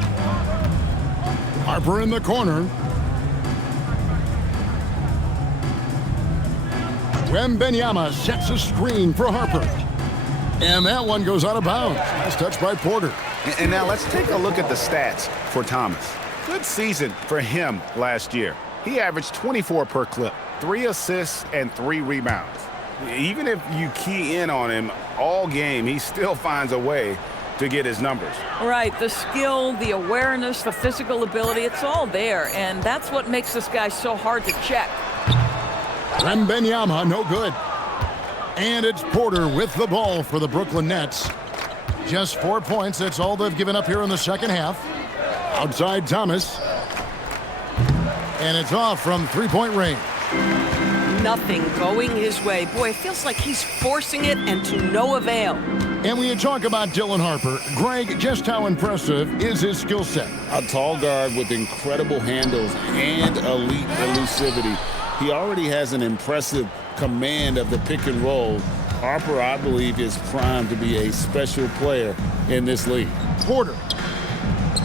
Harper in the corner. Wembanyama sets a screen for Harper. And that one goes out of bounds. Nice touch by Porter. And now let's take a look at the stats for Thomas. Good season for him last year. He averaged 24 per clip, 3 assists and 3 rebounds. Even if you key in on him all game, he still finds a way to get his numbers. Right, the skill, the awareness, the physical ability, it's all there. And that's what makes this guy so hard to check. Wembanyama, no good. And it's Porter with the ball for the Brooklyn Nets. Just 4 points, that's all they've given up here in the second half. Outside Thomas. And it's off from 3-point range. Nothing going his way. Boy, it feels like he's forcing it and to no avail. And when you talk about Dylan Harper, Greg, just how impressive is his skill set? A tall guard with incredible handles and elite elusivity. He already has an impressive command of the pick and roll. Harper, I believe, is primed to be a special player in this league. Porter.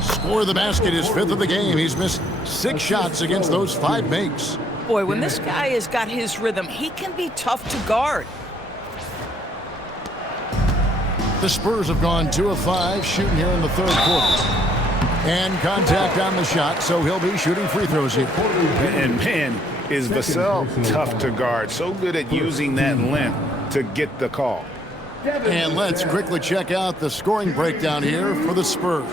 Score the basket, his 5th of the game. He's missed 6 shots against those 5 makes. Boy, when this guy has got his rhythm, he can be tough to guard. The Spurs have gone 2 of 5 shooting here in the 3rd quarter. And contact on the shot, so he'll be shooting free throws here. And man, is Vassell tough to guard. So good at using that length to get the call. And let's quickly check out the scoring breakdown here for the Spurs.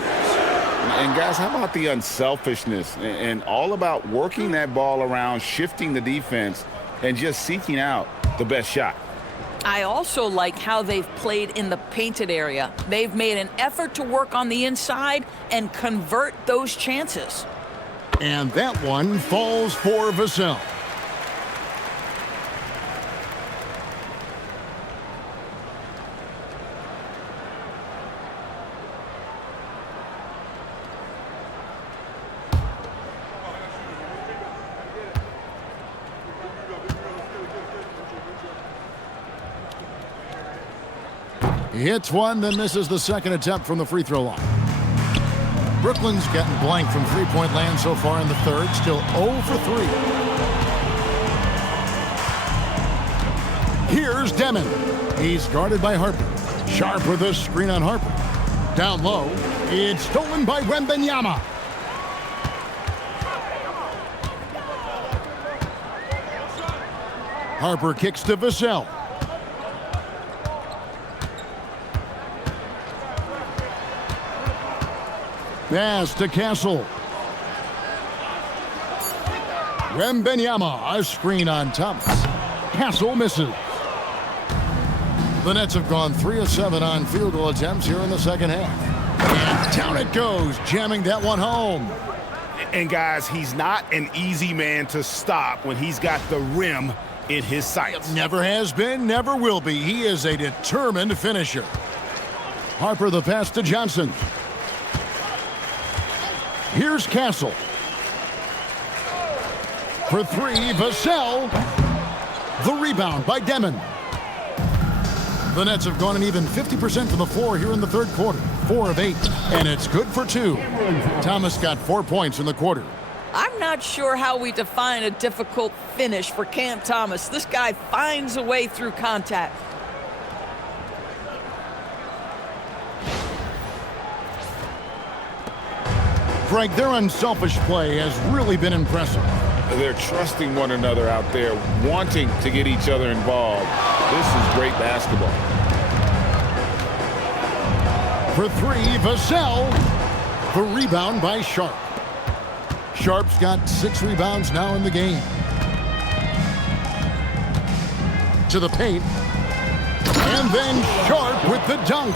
And guys, how about the unselfishness and all about working that ball around, shifting the defense, and just seeking out the best shot. I also like how they've played in the painted area. They've made an effort to work on the inside and convert those chances. And that one falls for Vassell. He hits one, then misses the second attempt from the free throw line. Brooklyn's gotten blank from three-point land so far in the 3rd, still 0 for 3. Here's Devin. He's guarded by Harper. Sharp with a screen on Harper. Down low, it's stolen by Wembanyama. Harper kicks to Vassell. Pass to Castle. Wembanyama, a screen on Thomas. Castle misses. The Nets have gone 3 of 7 on field goal attempts here in the second half. And down it goes, jamming that one home. And guys, he's not an easy man to stop when he's got the rim in his sights. Never has been, never will be. He is a determined finisher. Harper the pass to Johnson. Here's Castle. For three, Vassell. The rebound by Devin. The Nets have gone an even 50% from the floor here in the third quarter. 4 of 8, and it's good for 2. Thomas got 4 points in the quarter. I'm not sure how we define a difficult finish for Cam Thomas. This guy finds a way through contact. Frank, their unselfish play has really been impressive. They're trusting one another out there, wanting to get each other involved. This is great basketball. For three, Vassell. The rebound by Sharp. Sharp's got 6 rebounds now in the game. To the paint. And then Sharp with the dunk.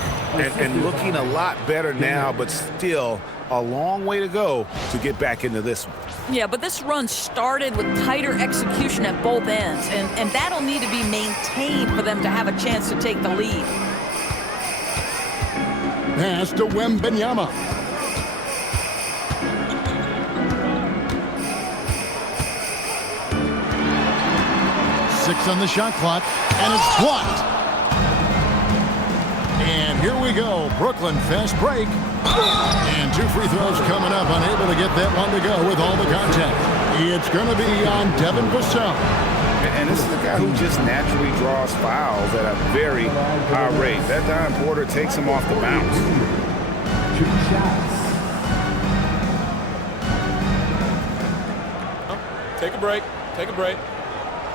And looking a lot better now, but still a long way to go to get back into this one. Yeah, but this run started with tighter execution at both ends, and that'll need to be maintained for them to have a chance to take the lead. Pass to Wembanyama. Six on the shot clock, and it's blocked. And here we go. Brooklyn fast break. And 2 free throws coming up. Unable to get that one to go with all the contact. It's going to be on Devin Vassell. And this is the guy who just naturally draws fouls at a very high rate. That time Porter takes him off the bounce. 2 shots. Take a break. Take a break.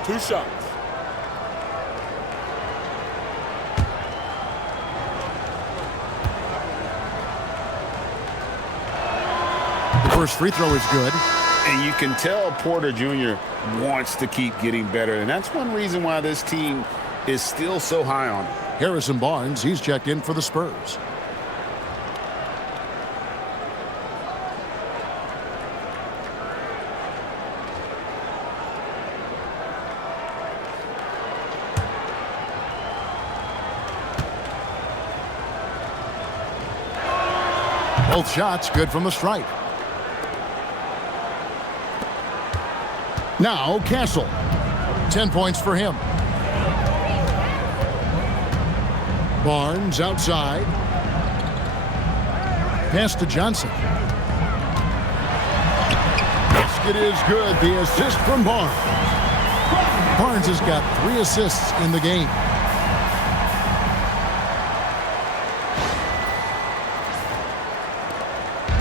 2 shots. The first free throw is good. And you can tell Porter Jr. wants to keep getting better. And that's one reason why this team is still so high on him. Harrison Barnes, he's checked in for the Spurs. Both shots good from the stripe. Now Castle. 10 points for him. Barnes outside. Pass to Johnson. Basket is good. The assist from Barnes. Barnes has got 3 assists in the game.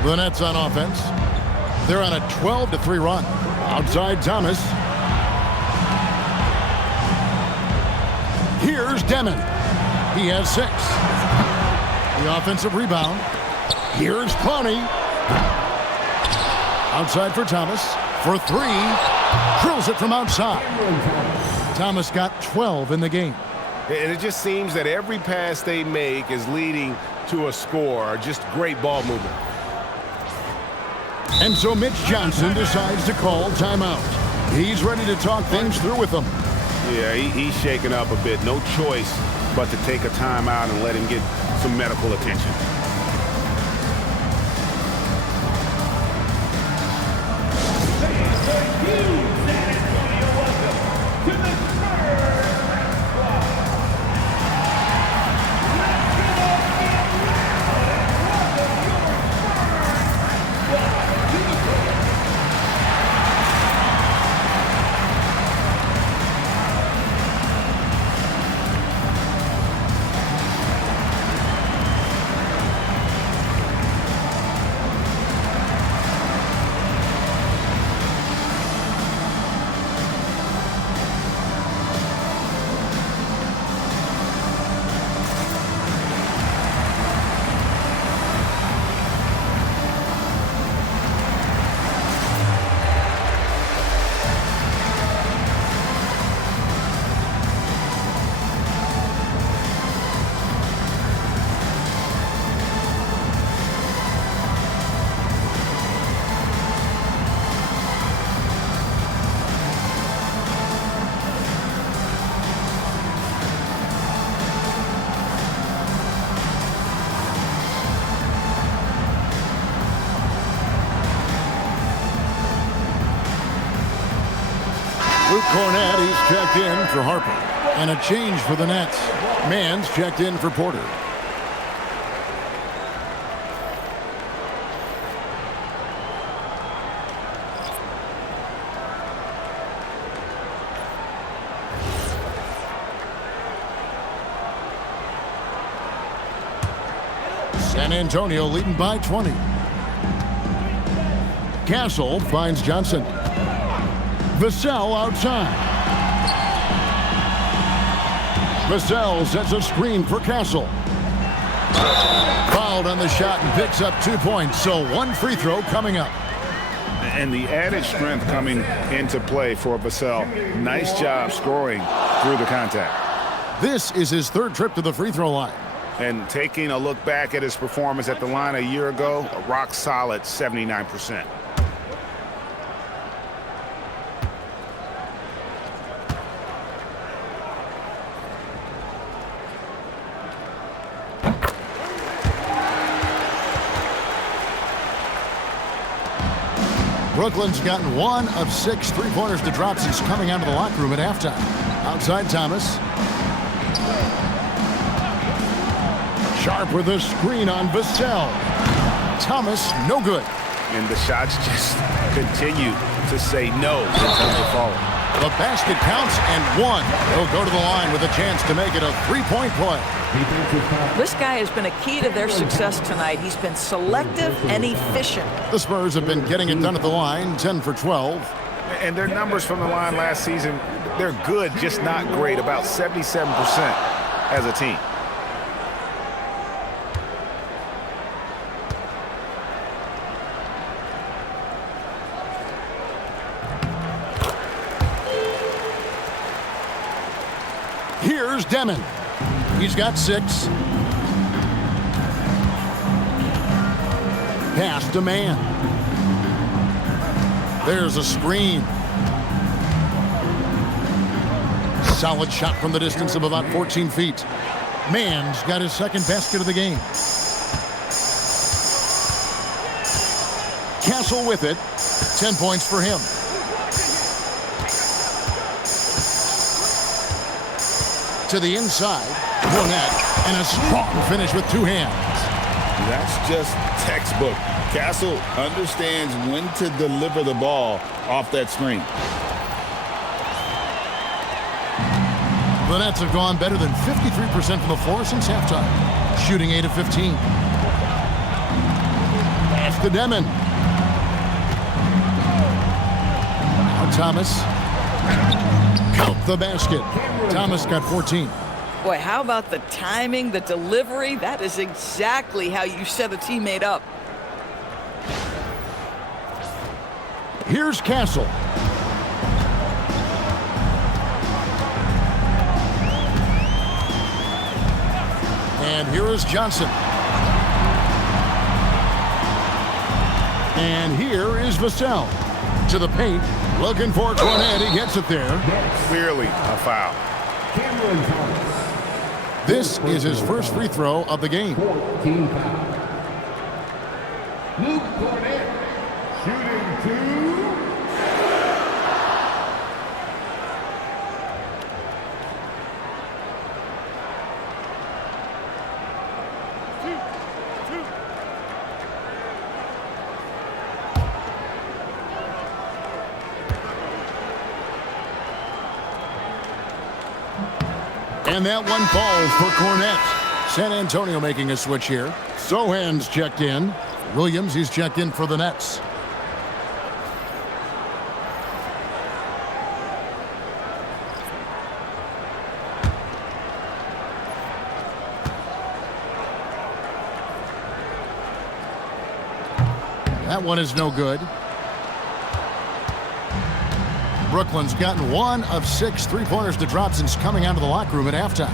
The Nets on offense. They're on a 12-3 run. Outside Thomas. Here's Devin. He has 6. The offensive rebound. Here's Clowney. Outside for Thomas. For 3. Drills it from outside. Thomas got 12 in the game. And it just seems that every pass they make is leading to a score. Just great ball movement. And so Mitch Johnson decides to call timeout. He's ready to talk things through with them. Yeah, he's shaking up a bit. No choice but to take a timeout and let him get some medical attention. Thank you, San Antonio. Welcome to the Spurs squad. Let's get up and loud and welcome your Spurs squad. Cornette, he's checked in for Harper. And a change for the Nets. Mann's checked in for Porter. San Antonio leading by 20. Castle finds Johnson. Vassell outside. Vassell sets a screen for Castle. Fouled on the shot and picks up 2 points, so one free throw coming up. And the added strength coming into play for Vassell. Nice job scoring through the contact. This is his third trip to the free throw line. And taking a look back at his performance at the line a year ago, a rock solid 79%. Brooklyn's gotten 1 of 6 three-pointers to drop since coming out of the locker room at halftime. Outside Thomas. Sharp with a screen on Vassell. Thomas, no good. And the shots just continue to say no until they fall. The basket counts and 1. He'll go to the line with a chance to make it a three-point play. This guy has been a key to their success tonight. He's been selective and efficient. The Spurs have been getting it done at the line, 10 for 12. And their numbers from the line last season, they're good, just not great, about 77% as a team. Here's Devin. He's got 6. Pass to Mann. There's a screen. Solid shot from the distance of about 14 feet. Mann's got his second basket of the game. Castle with it. 10 points for him. To the inside, Cornette, and a strong finish with 2 hands. That's just textbook. Castle understands when to deliver the ball off that screen. The Nets have gone better than 53% from the floor since halftime, shooting 8 of 15. Pass to Devin. Now Thomas. Count the basket. Thomas got 14. Boy, how about the timing, the delivery? That is exactly how you set a teammate up. Here's Castle. And here is Johnson. And here is Vassell. To the paint. Looking for Cornette. He gets it there. Clearly a foul. This is his first free throw of the game. 14 foul. Luke Cornette shooting 2. And that one falls for Cornette. San Antonio making a switch here. Sohan's checked in. Williams, he's checked in for the Nets. That one is no good. Brooklyn's gotten 1 of 6 three-pointers to drop since coming out of the locker room at halftime.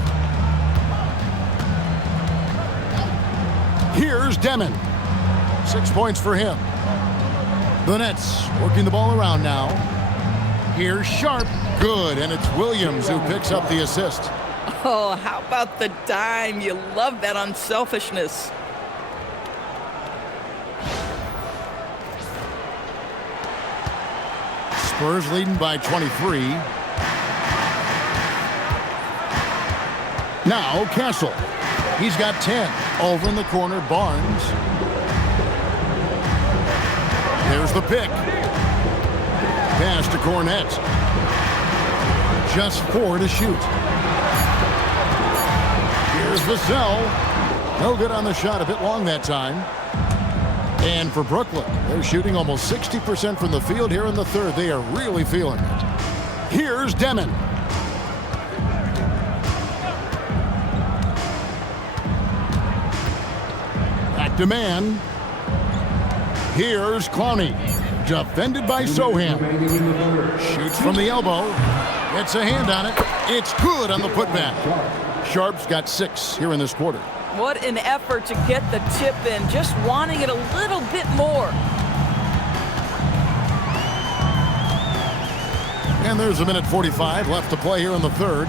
Here's Devin. 6 points for him. The Nets working the ball around now. Here's Sharp. Good, and it's Williams who picks up the assist. Oh, how about the dime? You love that unselfishness. Spurs leading by 23. Now Castle. He's got 10. Over in the corner, Barnes. There's the pick. Pass to Cornette. Just 4 to shoot. Here's Vassell. No good on the shot, a bit long that time. And for Brooklyn, they're shooting almost 60% from the field here in the third. They are really feeling it. Here's Devin. Back to man. Here's Clowney. Defended by Sohan. Shoots from the elbow. Gets a hand on it. It's good on the putback. Sharp's got 6 here in this quarter. What an effort to get the tip in, just wanting it a little bit more. And there's a minute 45 left to play here in the third.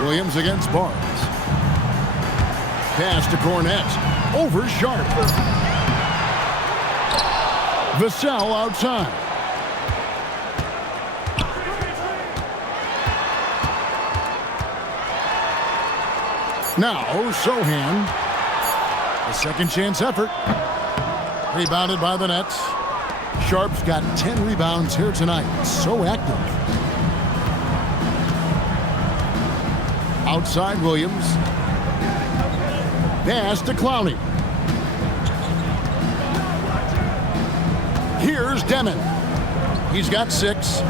Williams against Barnes. Pass to Cornette. Over Sharp. Vassell outside. Now Sohan. A second chance effort. Rebounded by the Nets. Sharp's got 10 rebounds here tonight. So active. Outside Williams. Pass to Clowney. Here's Devin. He's got 6.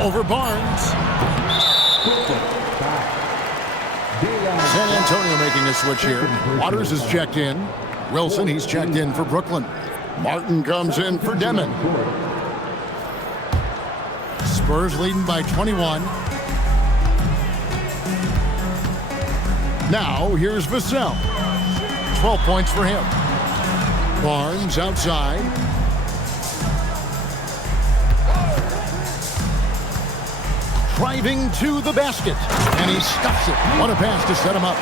Over Barnes. San Antonio making a switch here. Waters is checked in. Wilson, he's checked in for Brooklyn. Martin comes in for Devin. Spurs leading by 21. Now, here's Vassell. 12 points for him. Barnes outside. Driving to the basket. And he stuffs it. What a pass to set him up.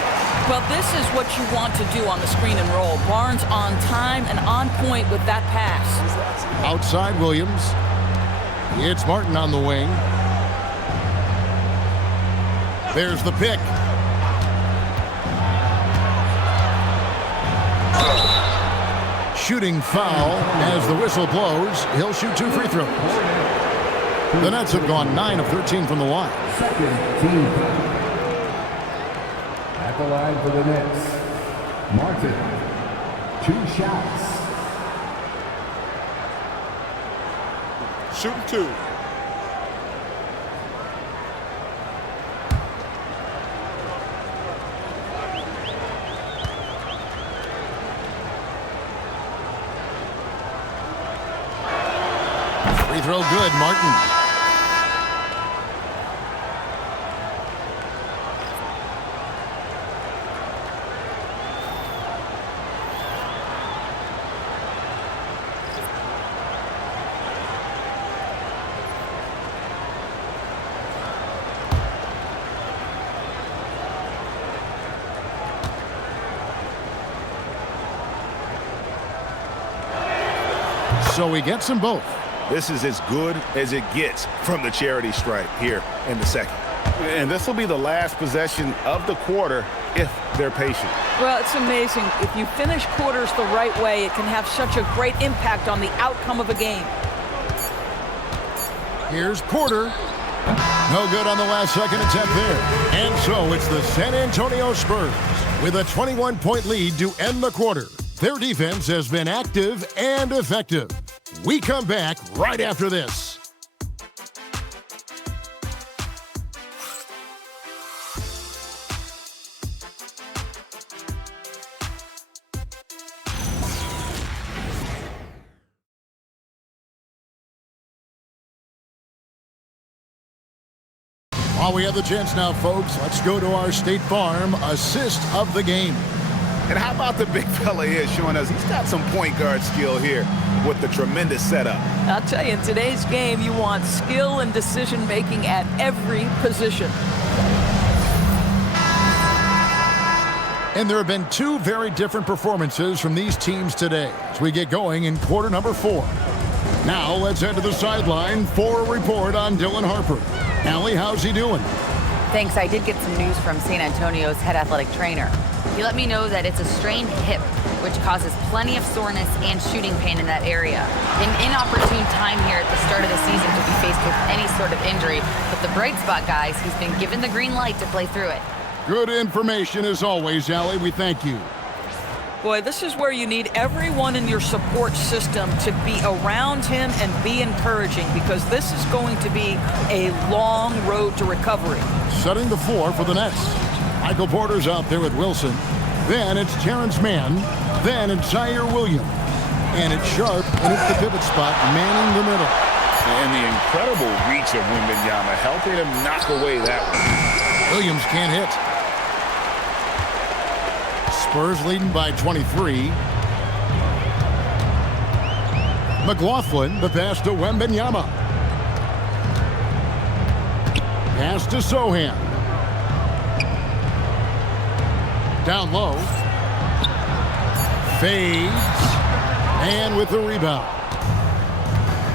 Well, this is what you want to do on the screen and roll. Barnes on time and on point with that pass. Outside Williams. It's Martin on the wing. There's the pick. Shooting foul as the whistle blows. He'll shoot 2 free throws. The Nets have gone 9 of 13 from the line. Second team. At the line for the Nets, Martin. 2 shots. Shooting 2. Free throw good, Martin. So he gets them both. This is as good as it gets from the charity stripe here in the second. And this will be the last possession of the quarter if they're patient. Well, it's amazing. If you finish quarters the right way, it can have such a great impact on the outcome of a game. Here's Porter. No good on the last second attempt there. And so it's the San Antonio Spurs with a 21-point lead to end the quarter. Their defense has been active and effective. We come back right after this. While we have the chance now, folks, let's go to our State Farm assist of the game. And how about the big fella here showing us he's got some point guard skill here with the tremendous setup. I'll tell you, in today's game, you want skill and decision-making at every position. And there have been 2 very different performances from these teams today as we get going in quarter number 4. Now let's head to the sideline for a report on Dylan Harper. Allie, how's he doing? Thanks. I did get some news from San Antonio's head athletic trainer. He let me know that it's a strained hip, which causes plenty of soreness and shooting pain in that area. An inopportune time here at the start of the season to be faced with any sort of injury. But the bright spot, guys, he's been given the green light to play through it. Good information as always, Allie. We thank you. Boy, this is where you need everyone in your support system to be around him and be encouraging, because this is going to be a long road to recovery. Setting the floor for the Nets. Michael Porter's out there with Wilson. Then it's Terrence Mann. Then it's Zaire Williams. And it's Sharp, and it's the pivot spot, manning the middle. And the incredible reach of Wembanyama helping him knock away that one. Williams can't hit. Spurs leading by 23. McLaughlin, the pass to Wembanyama. Pass to Sohan. Down low. Fades. And with the rebound.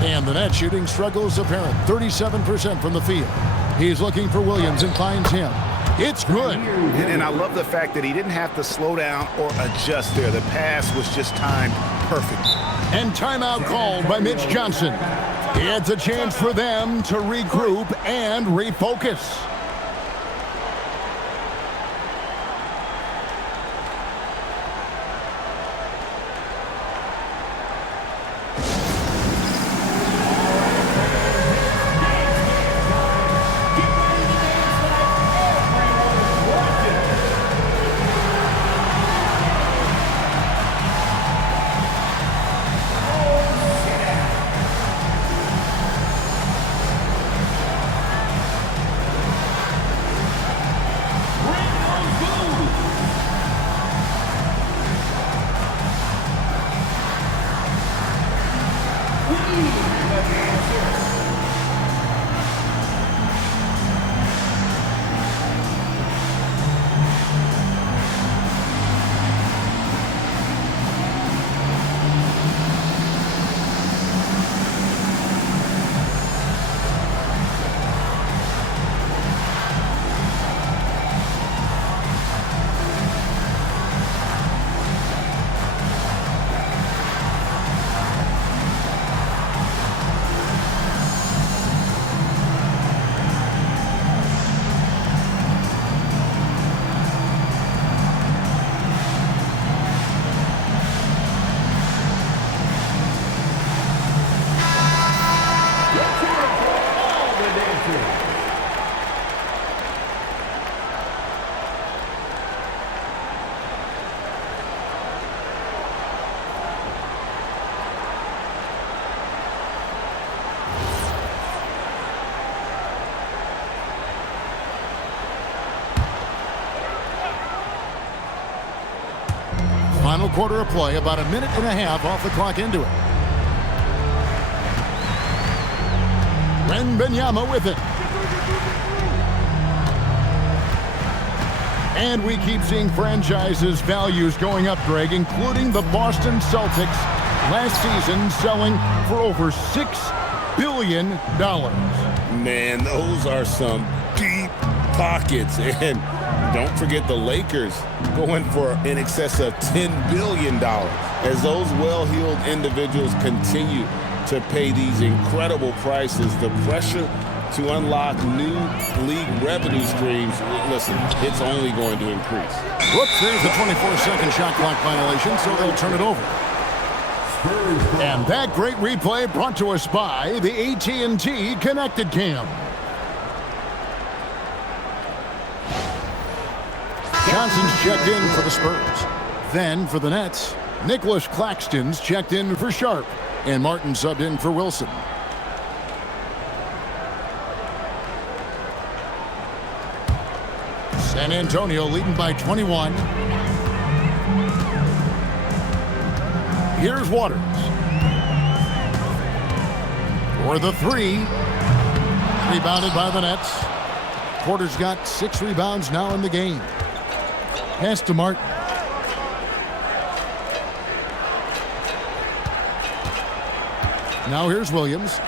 And the net shooting struggles apparent. 37% from the field. He's looking for Williams and finds him. It's good. And I love the fact that he didn't have to slow down or adjust there. The pass was just timed perfect. And timeout called by Mitch Johnson. It's a chance for them to regroup and refocus. Final quarter of play, about a minute and a half off the clock into it. Wembanyama with it. And we keep seeing franchises' values going up, Greg, including the Boston Celtics last season selling for over $6 billion. Man, those are some deep pockets. And don't forget the Lakers going for in excess of $10 billion as those well-heeled individuals continue to pay these incredible prices. The pressure to unlock new league revenue streams, listen, it's only going to increase. Whoops, there's the 24-second shot clock violation, so they'll turn it over. And that great replay brought to us by the AT&T Connected Cam. Johnson's checked in for the Spurs. Then for the Nets, Nic Claxton's checked in for Sharp, and Martin subbed in for Wilson. San Antonio leading by 21. Here's Waters. For the three. Rebounded by the Nets. Porter's got 6 rebounds now in the game. Pass to Martin. Now here's Williams.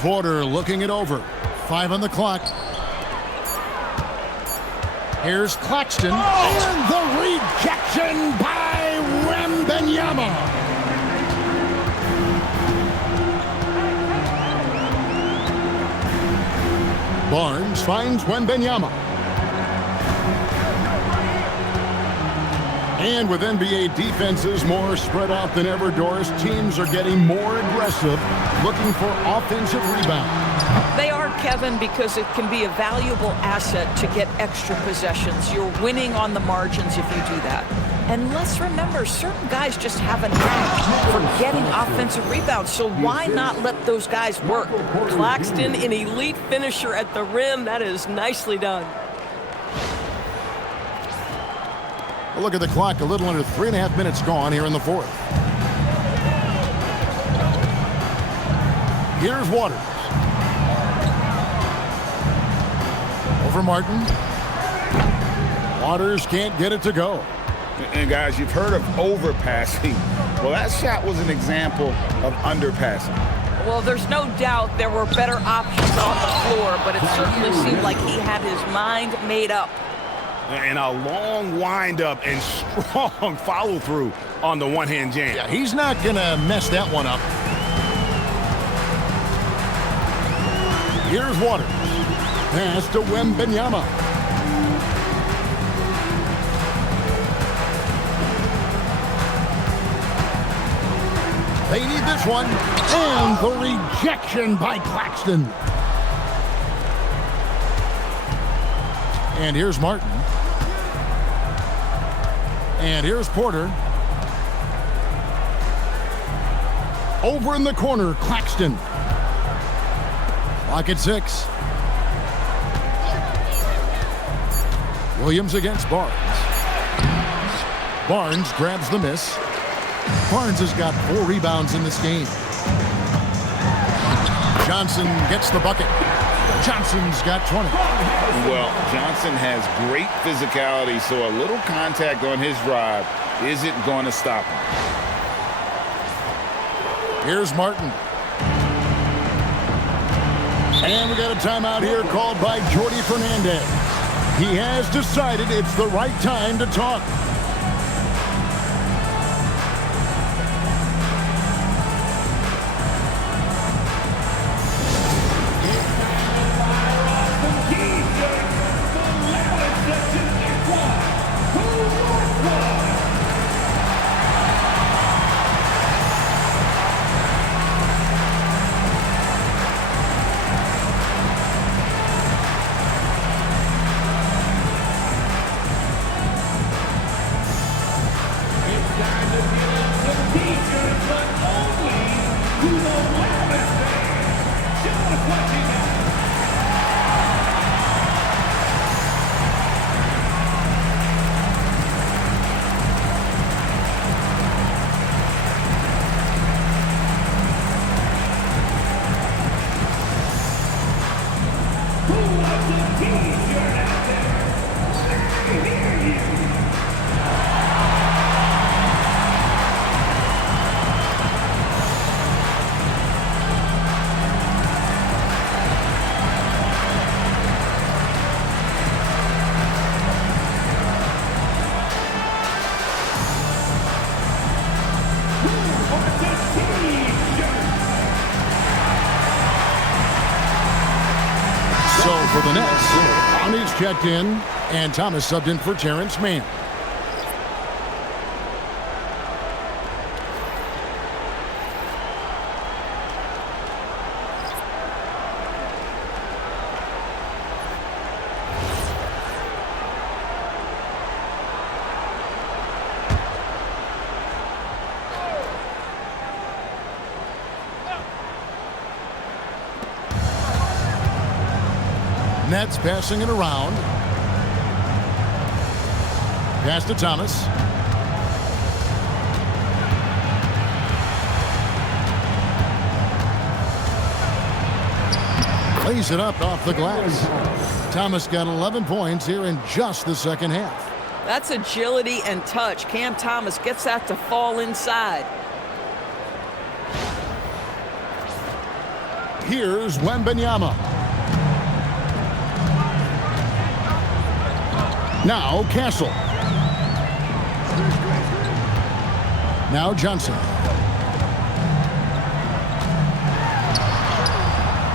Porter looking it over. 5 on the clock. Here's Claxton. And the rejection by Wembanyama. Barnes finds Wembanyama. And with NBA defenses more spread out than ever, Doris, teams are getting more aggressive, looking for offensive rebound. They are, Kevin, because it can be a valuable asset to get extra possessions. You're winning on the margins if you do that. And let's remember, certain guys just have a knack for getting offensive rebounds, so why not let those guys work? Claxton, an elite finisher at the rim. That is nicely done. Look at the clock, a little under 3.5 minutes gone here in the fourth. Here's Waters. Over Martin. Waters can't get it to go. And guys, you've heard of overpassing. Well, that shot was an example of underpassing. Well, there's no doubt there were better options on the floor, but it certainly seemed like he had his mind made up. And a long wind-up and strong follow-through on the one-hand jam. Yeah, he's not going to mess that one up. Here's Waters. Pass to Wembanyama. They need this one. And the rejection by Claxton. And here's Martin. And here's Porter. Over in the corner, Claxton. Clock at 6. Williams against Barnes. Barnes grabs the miss. Barnes has got 4 rebounds in this game. Johnson gets the bucket. Johnson's got 20. Well, Johnson has great physicality, so a little contact on his drive isn't going to stop him. Here's Martin. And we got a timeout here called by Jordi Fernandez. He has decided it's the right time to talk. For the Nets, Conley's checked in, and Thomas subbed in for Terrence Mann. Nets passing it around. Pass to Thomas. Lays it up off the glass. Thomas got 11 points here in just the second half. That's agility and touch. Cam Thomas gets that to fall inside. Here's Wembanyama. Now Castle. Now Johnson.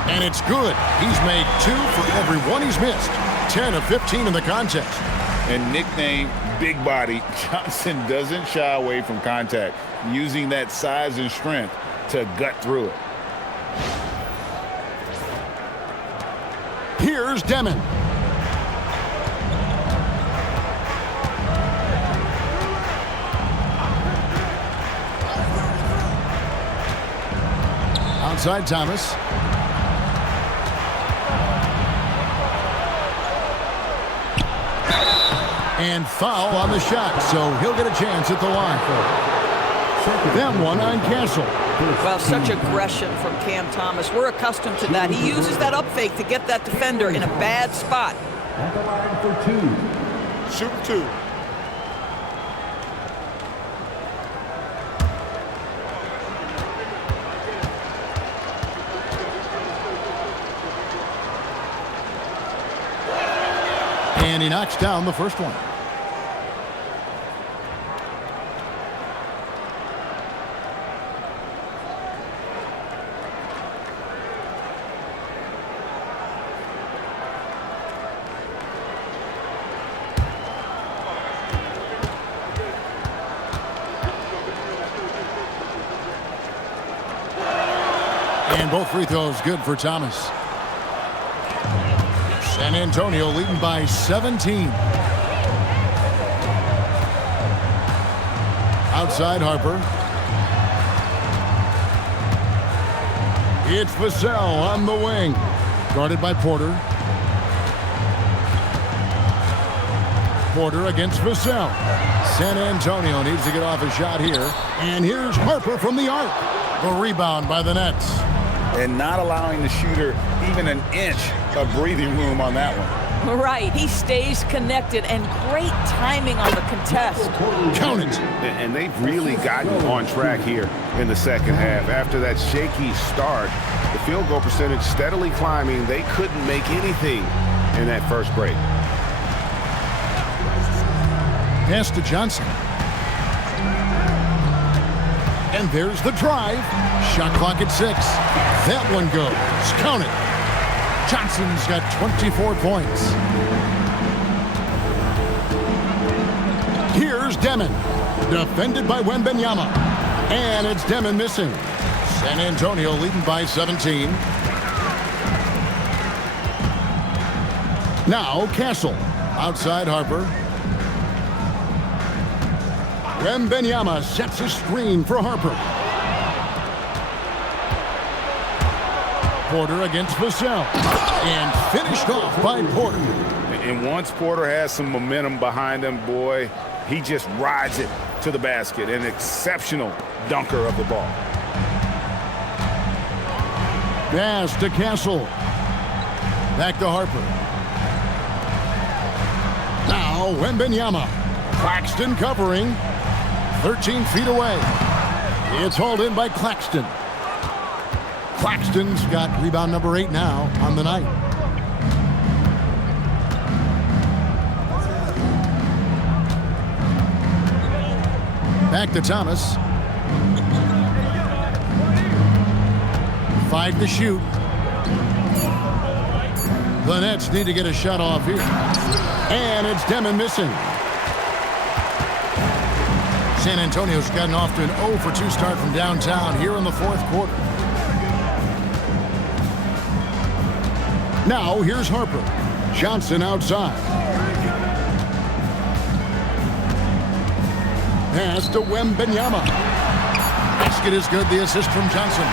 And it's good. He's made 2 for every 1 he's missed. 10 of 15 in the contest. And nicknamed Big Body, Johnson doesn't shy away from contact, using that size and strength to gut through it. Here's Devin. Outside Thomas. And foul on the shot, so he'll get a chance at the line. Then one on Castle. Well, such aggression from Cam Thomas. We're accustomed to that. He uses that up fake to get that defender in a bad spot. At the line for 2. Shoot 2. And he knocks down the first one. And both free throws good for Thomas. San Antonio leading by 17. Outside Harper. It's Vassell on the wing. Guarded by Porter. Porter against Vassell. San Antonio needs to get off a shot here. And here's Harper from the arc. The rebound by the Nets. And not allowing the shooter even an inch of breathing room on that one. Right, he stays connected, and great timing on the contest. Count it. And they've really gotten on track here in the second half. After that shaky start, the field goal percentage steadily climbing. They couldn't make anything in that first break. Pass to Johnson. And there's the drive. Shot clock at 6. That one goes. Count it. Johnson's got 24 points. Here's Devin. Defended by Wembanyama. And it's Devin missing. San Antonio leading by 17. Now Castle. Outside Harper. Wembanyama sets a screen for Harper. Porter against Vassell. And finished off by Porter. And once Porter has some momentum behind him, boy, he just rides it to the basket. An exceptional dunker of the ball. Pass to Castle. Back to Harper. Now Wembanyama. Claxton covering. 13 feet away. It's hauled in by Claxton. Claxton's got rebound number 8 now on the night. Back to Thomas. 5 to shoot. The Nets need to get a shot off here. And it's Devin missing. San Antonio's gotten off to an 0 for 2 start from downtown here in the fourth quarter. Now here's Harper. Johnson outside. Pass to Wembanyama. Basket is good. The assist from Johnson.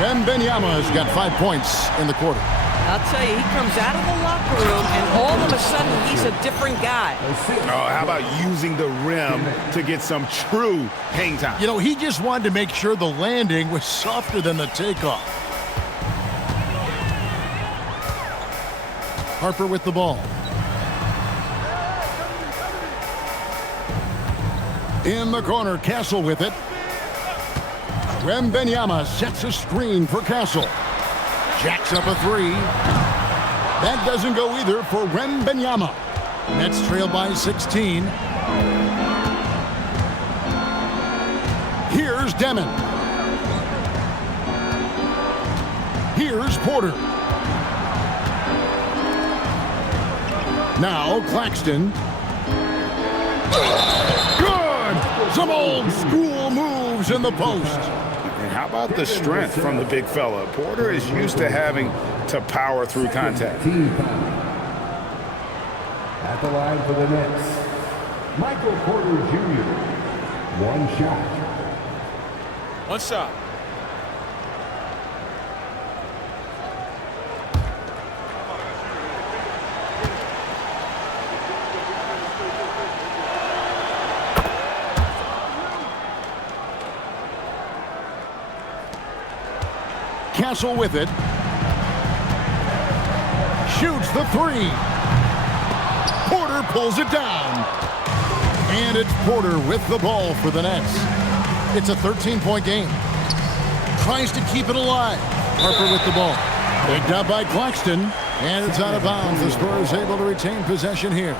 Wembanyama has got 5 points in the quarter. I'll tell you, he comes out of the locker room, and all of a sudden, he's a different guy. Oh, how about using the rim to get some true hang time? You know, he just wanted to make sure the landing was softer than the takeoff. Harper with the ball. In the corner, Castle with it. Wembanyama sets a screen for Castle. Jacks up a three. That doesn't go either for Wembanyama. Nets trail by 16. Here's Devin. Here's Porter. Now Claxton. Good! Some old school moves in the post. And how about the strength from the big fella? Porter is used to having to power through contact. At the line for the Nets, Michael Porter Jr. One shot. One shot. Castle with it. Shoots the three. Porter pulls it down. And it's Porter with the ball for the Nets. It's a 13-point game. Tries to keep it alive. Harper with the ball. Picked up by Claxton. And it's out of bounds. The Spurs able to retain possession here.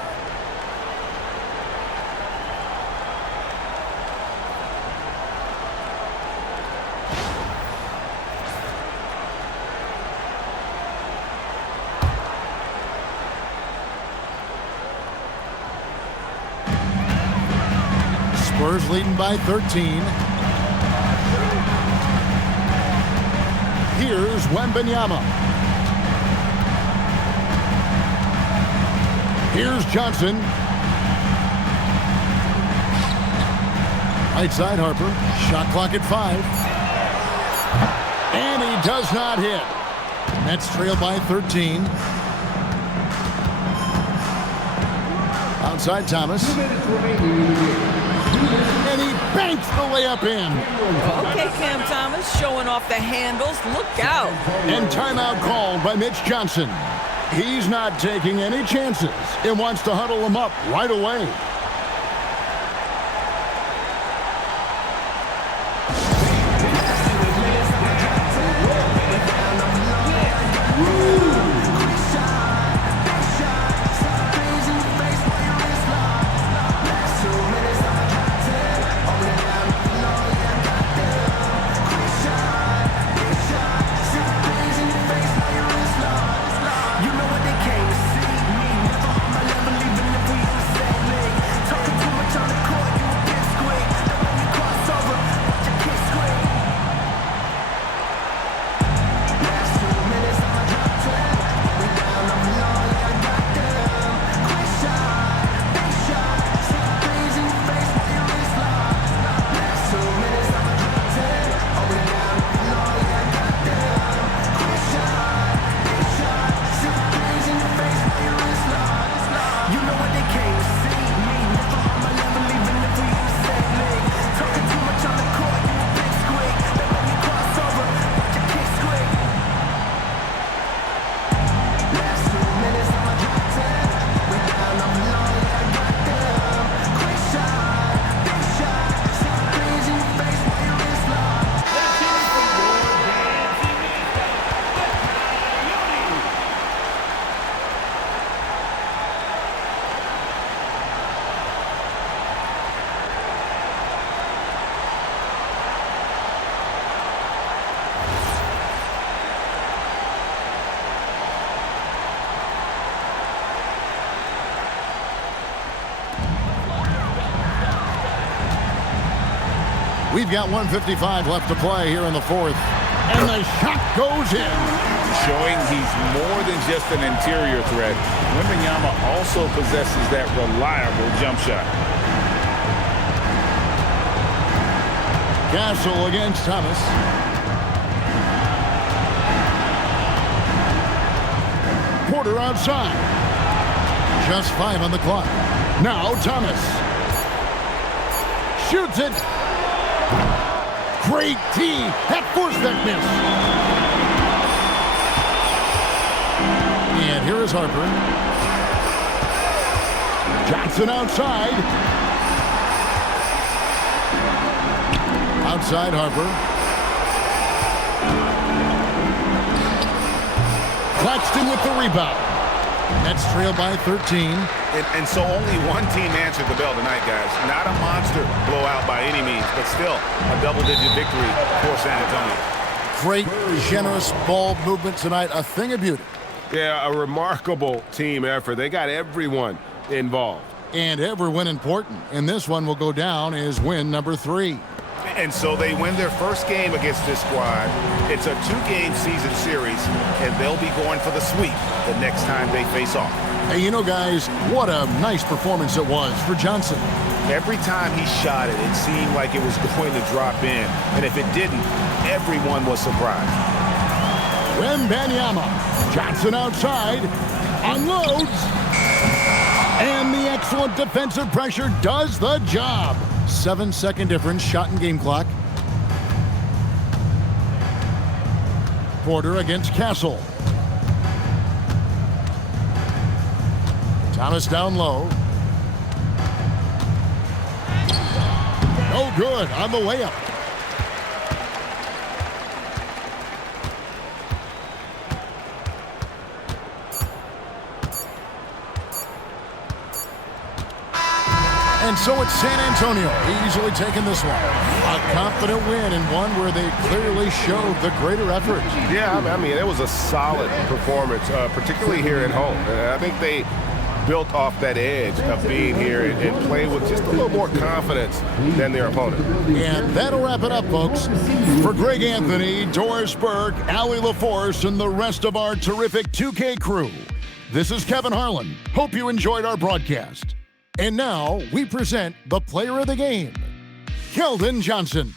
Spurs leading by 13. Here's Wembanyama. Here's Johnson. Right side Harper. Shot clock at 5. And he does not hit. Nets trail by 13. Outside Thomas. 2 minutes remaining. And he banks the layup in. Okay, Cam Thomas showing off the handles. Look out. And timeout called by Mitch Johnson. He's not taking any chances. It wants to huddle him up right away. We've got 1:55 left to play here in the fourth. And the shot goes in. Showing he's more than just an interior threat. Wembanyama also possesses that reliable jump shot. Vassell against Thomas. Porter outside. Just 5 on the clock. Now Thomas. Shoots it. Great tee. That forced that miss. And here is Harper. Johnson outside. outside Harper. Claxton with the rebound. Nets trail by 13. And so only one team answered the bell tonight, guys. Not a monster blowout by any means, but still a double-digit victory for San Antonio. Great, generous ball movement tonight. A thing of beauty. Yeah, a remarkable team effort. They got everyone involved. And every win important. And this one will go down as win number 3. And so they win their first game against this squad. It's a 2-game season series, and they'll be going for the sweep the next time they face off. Hey, you know, guys, what a nice performance it was for Johnson. Every time he shot it, it seemed like it was going to drop in. And if it didn't, everyone was surprised. Wembanyama. Johnson outside. Unloads. And the excellent defensive pressure does the job. 7-second difference, shot and game clock. Porter against Vassell. Thomas down low. No good on the layup. And so it's San Antonio easily taking this one. A confident win and one where they clearly showed the greater effort. Yeah, I mean, it was a solid performance, particularly here at home. I think they built off that edge of being here and playing with just a little more confidence than their opponent. And that'll wrap it up, folks. For Greg Anthony, Doris Burke, Allie LaForce, and the rest of our terrific 2K crew, this is Kevin Harlan. Hope you enjoyed our broadcast. And now we present the player of the game, Keldon Johnson.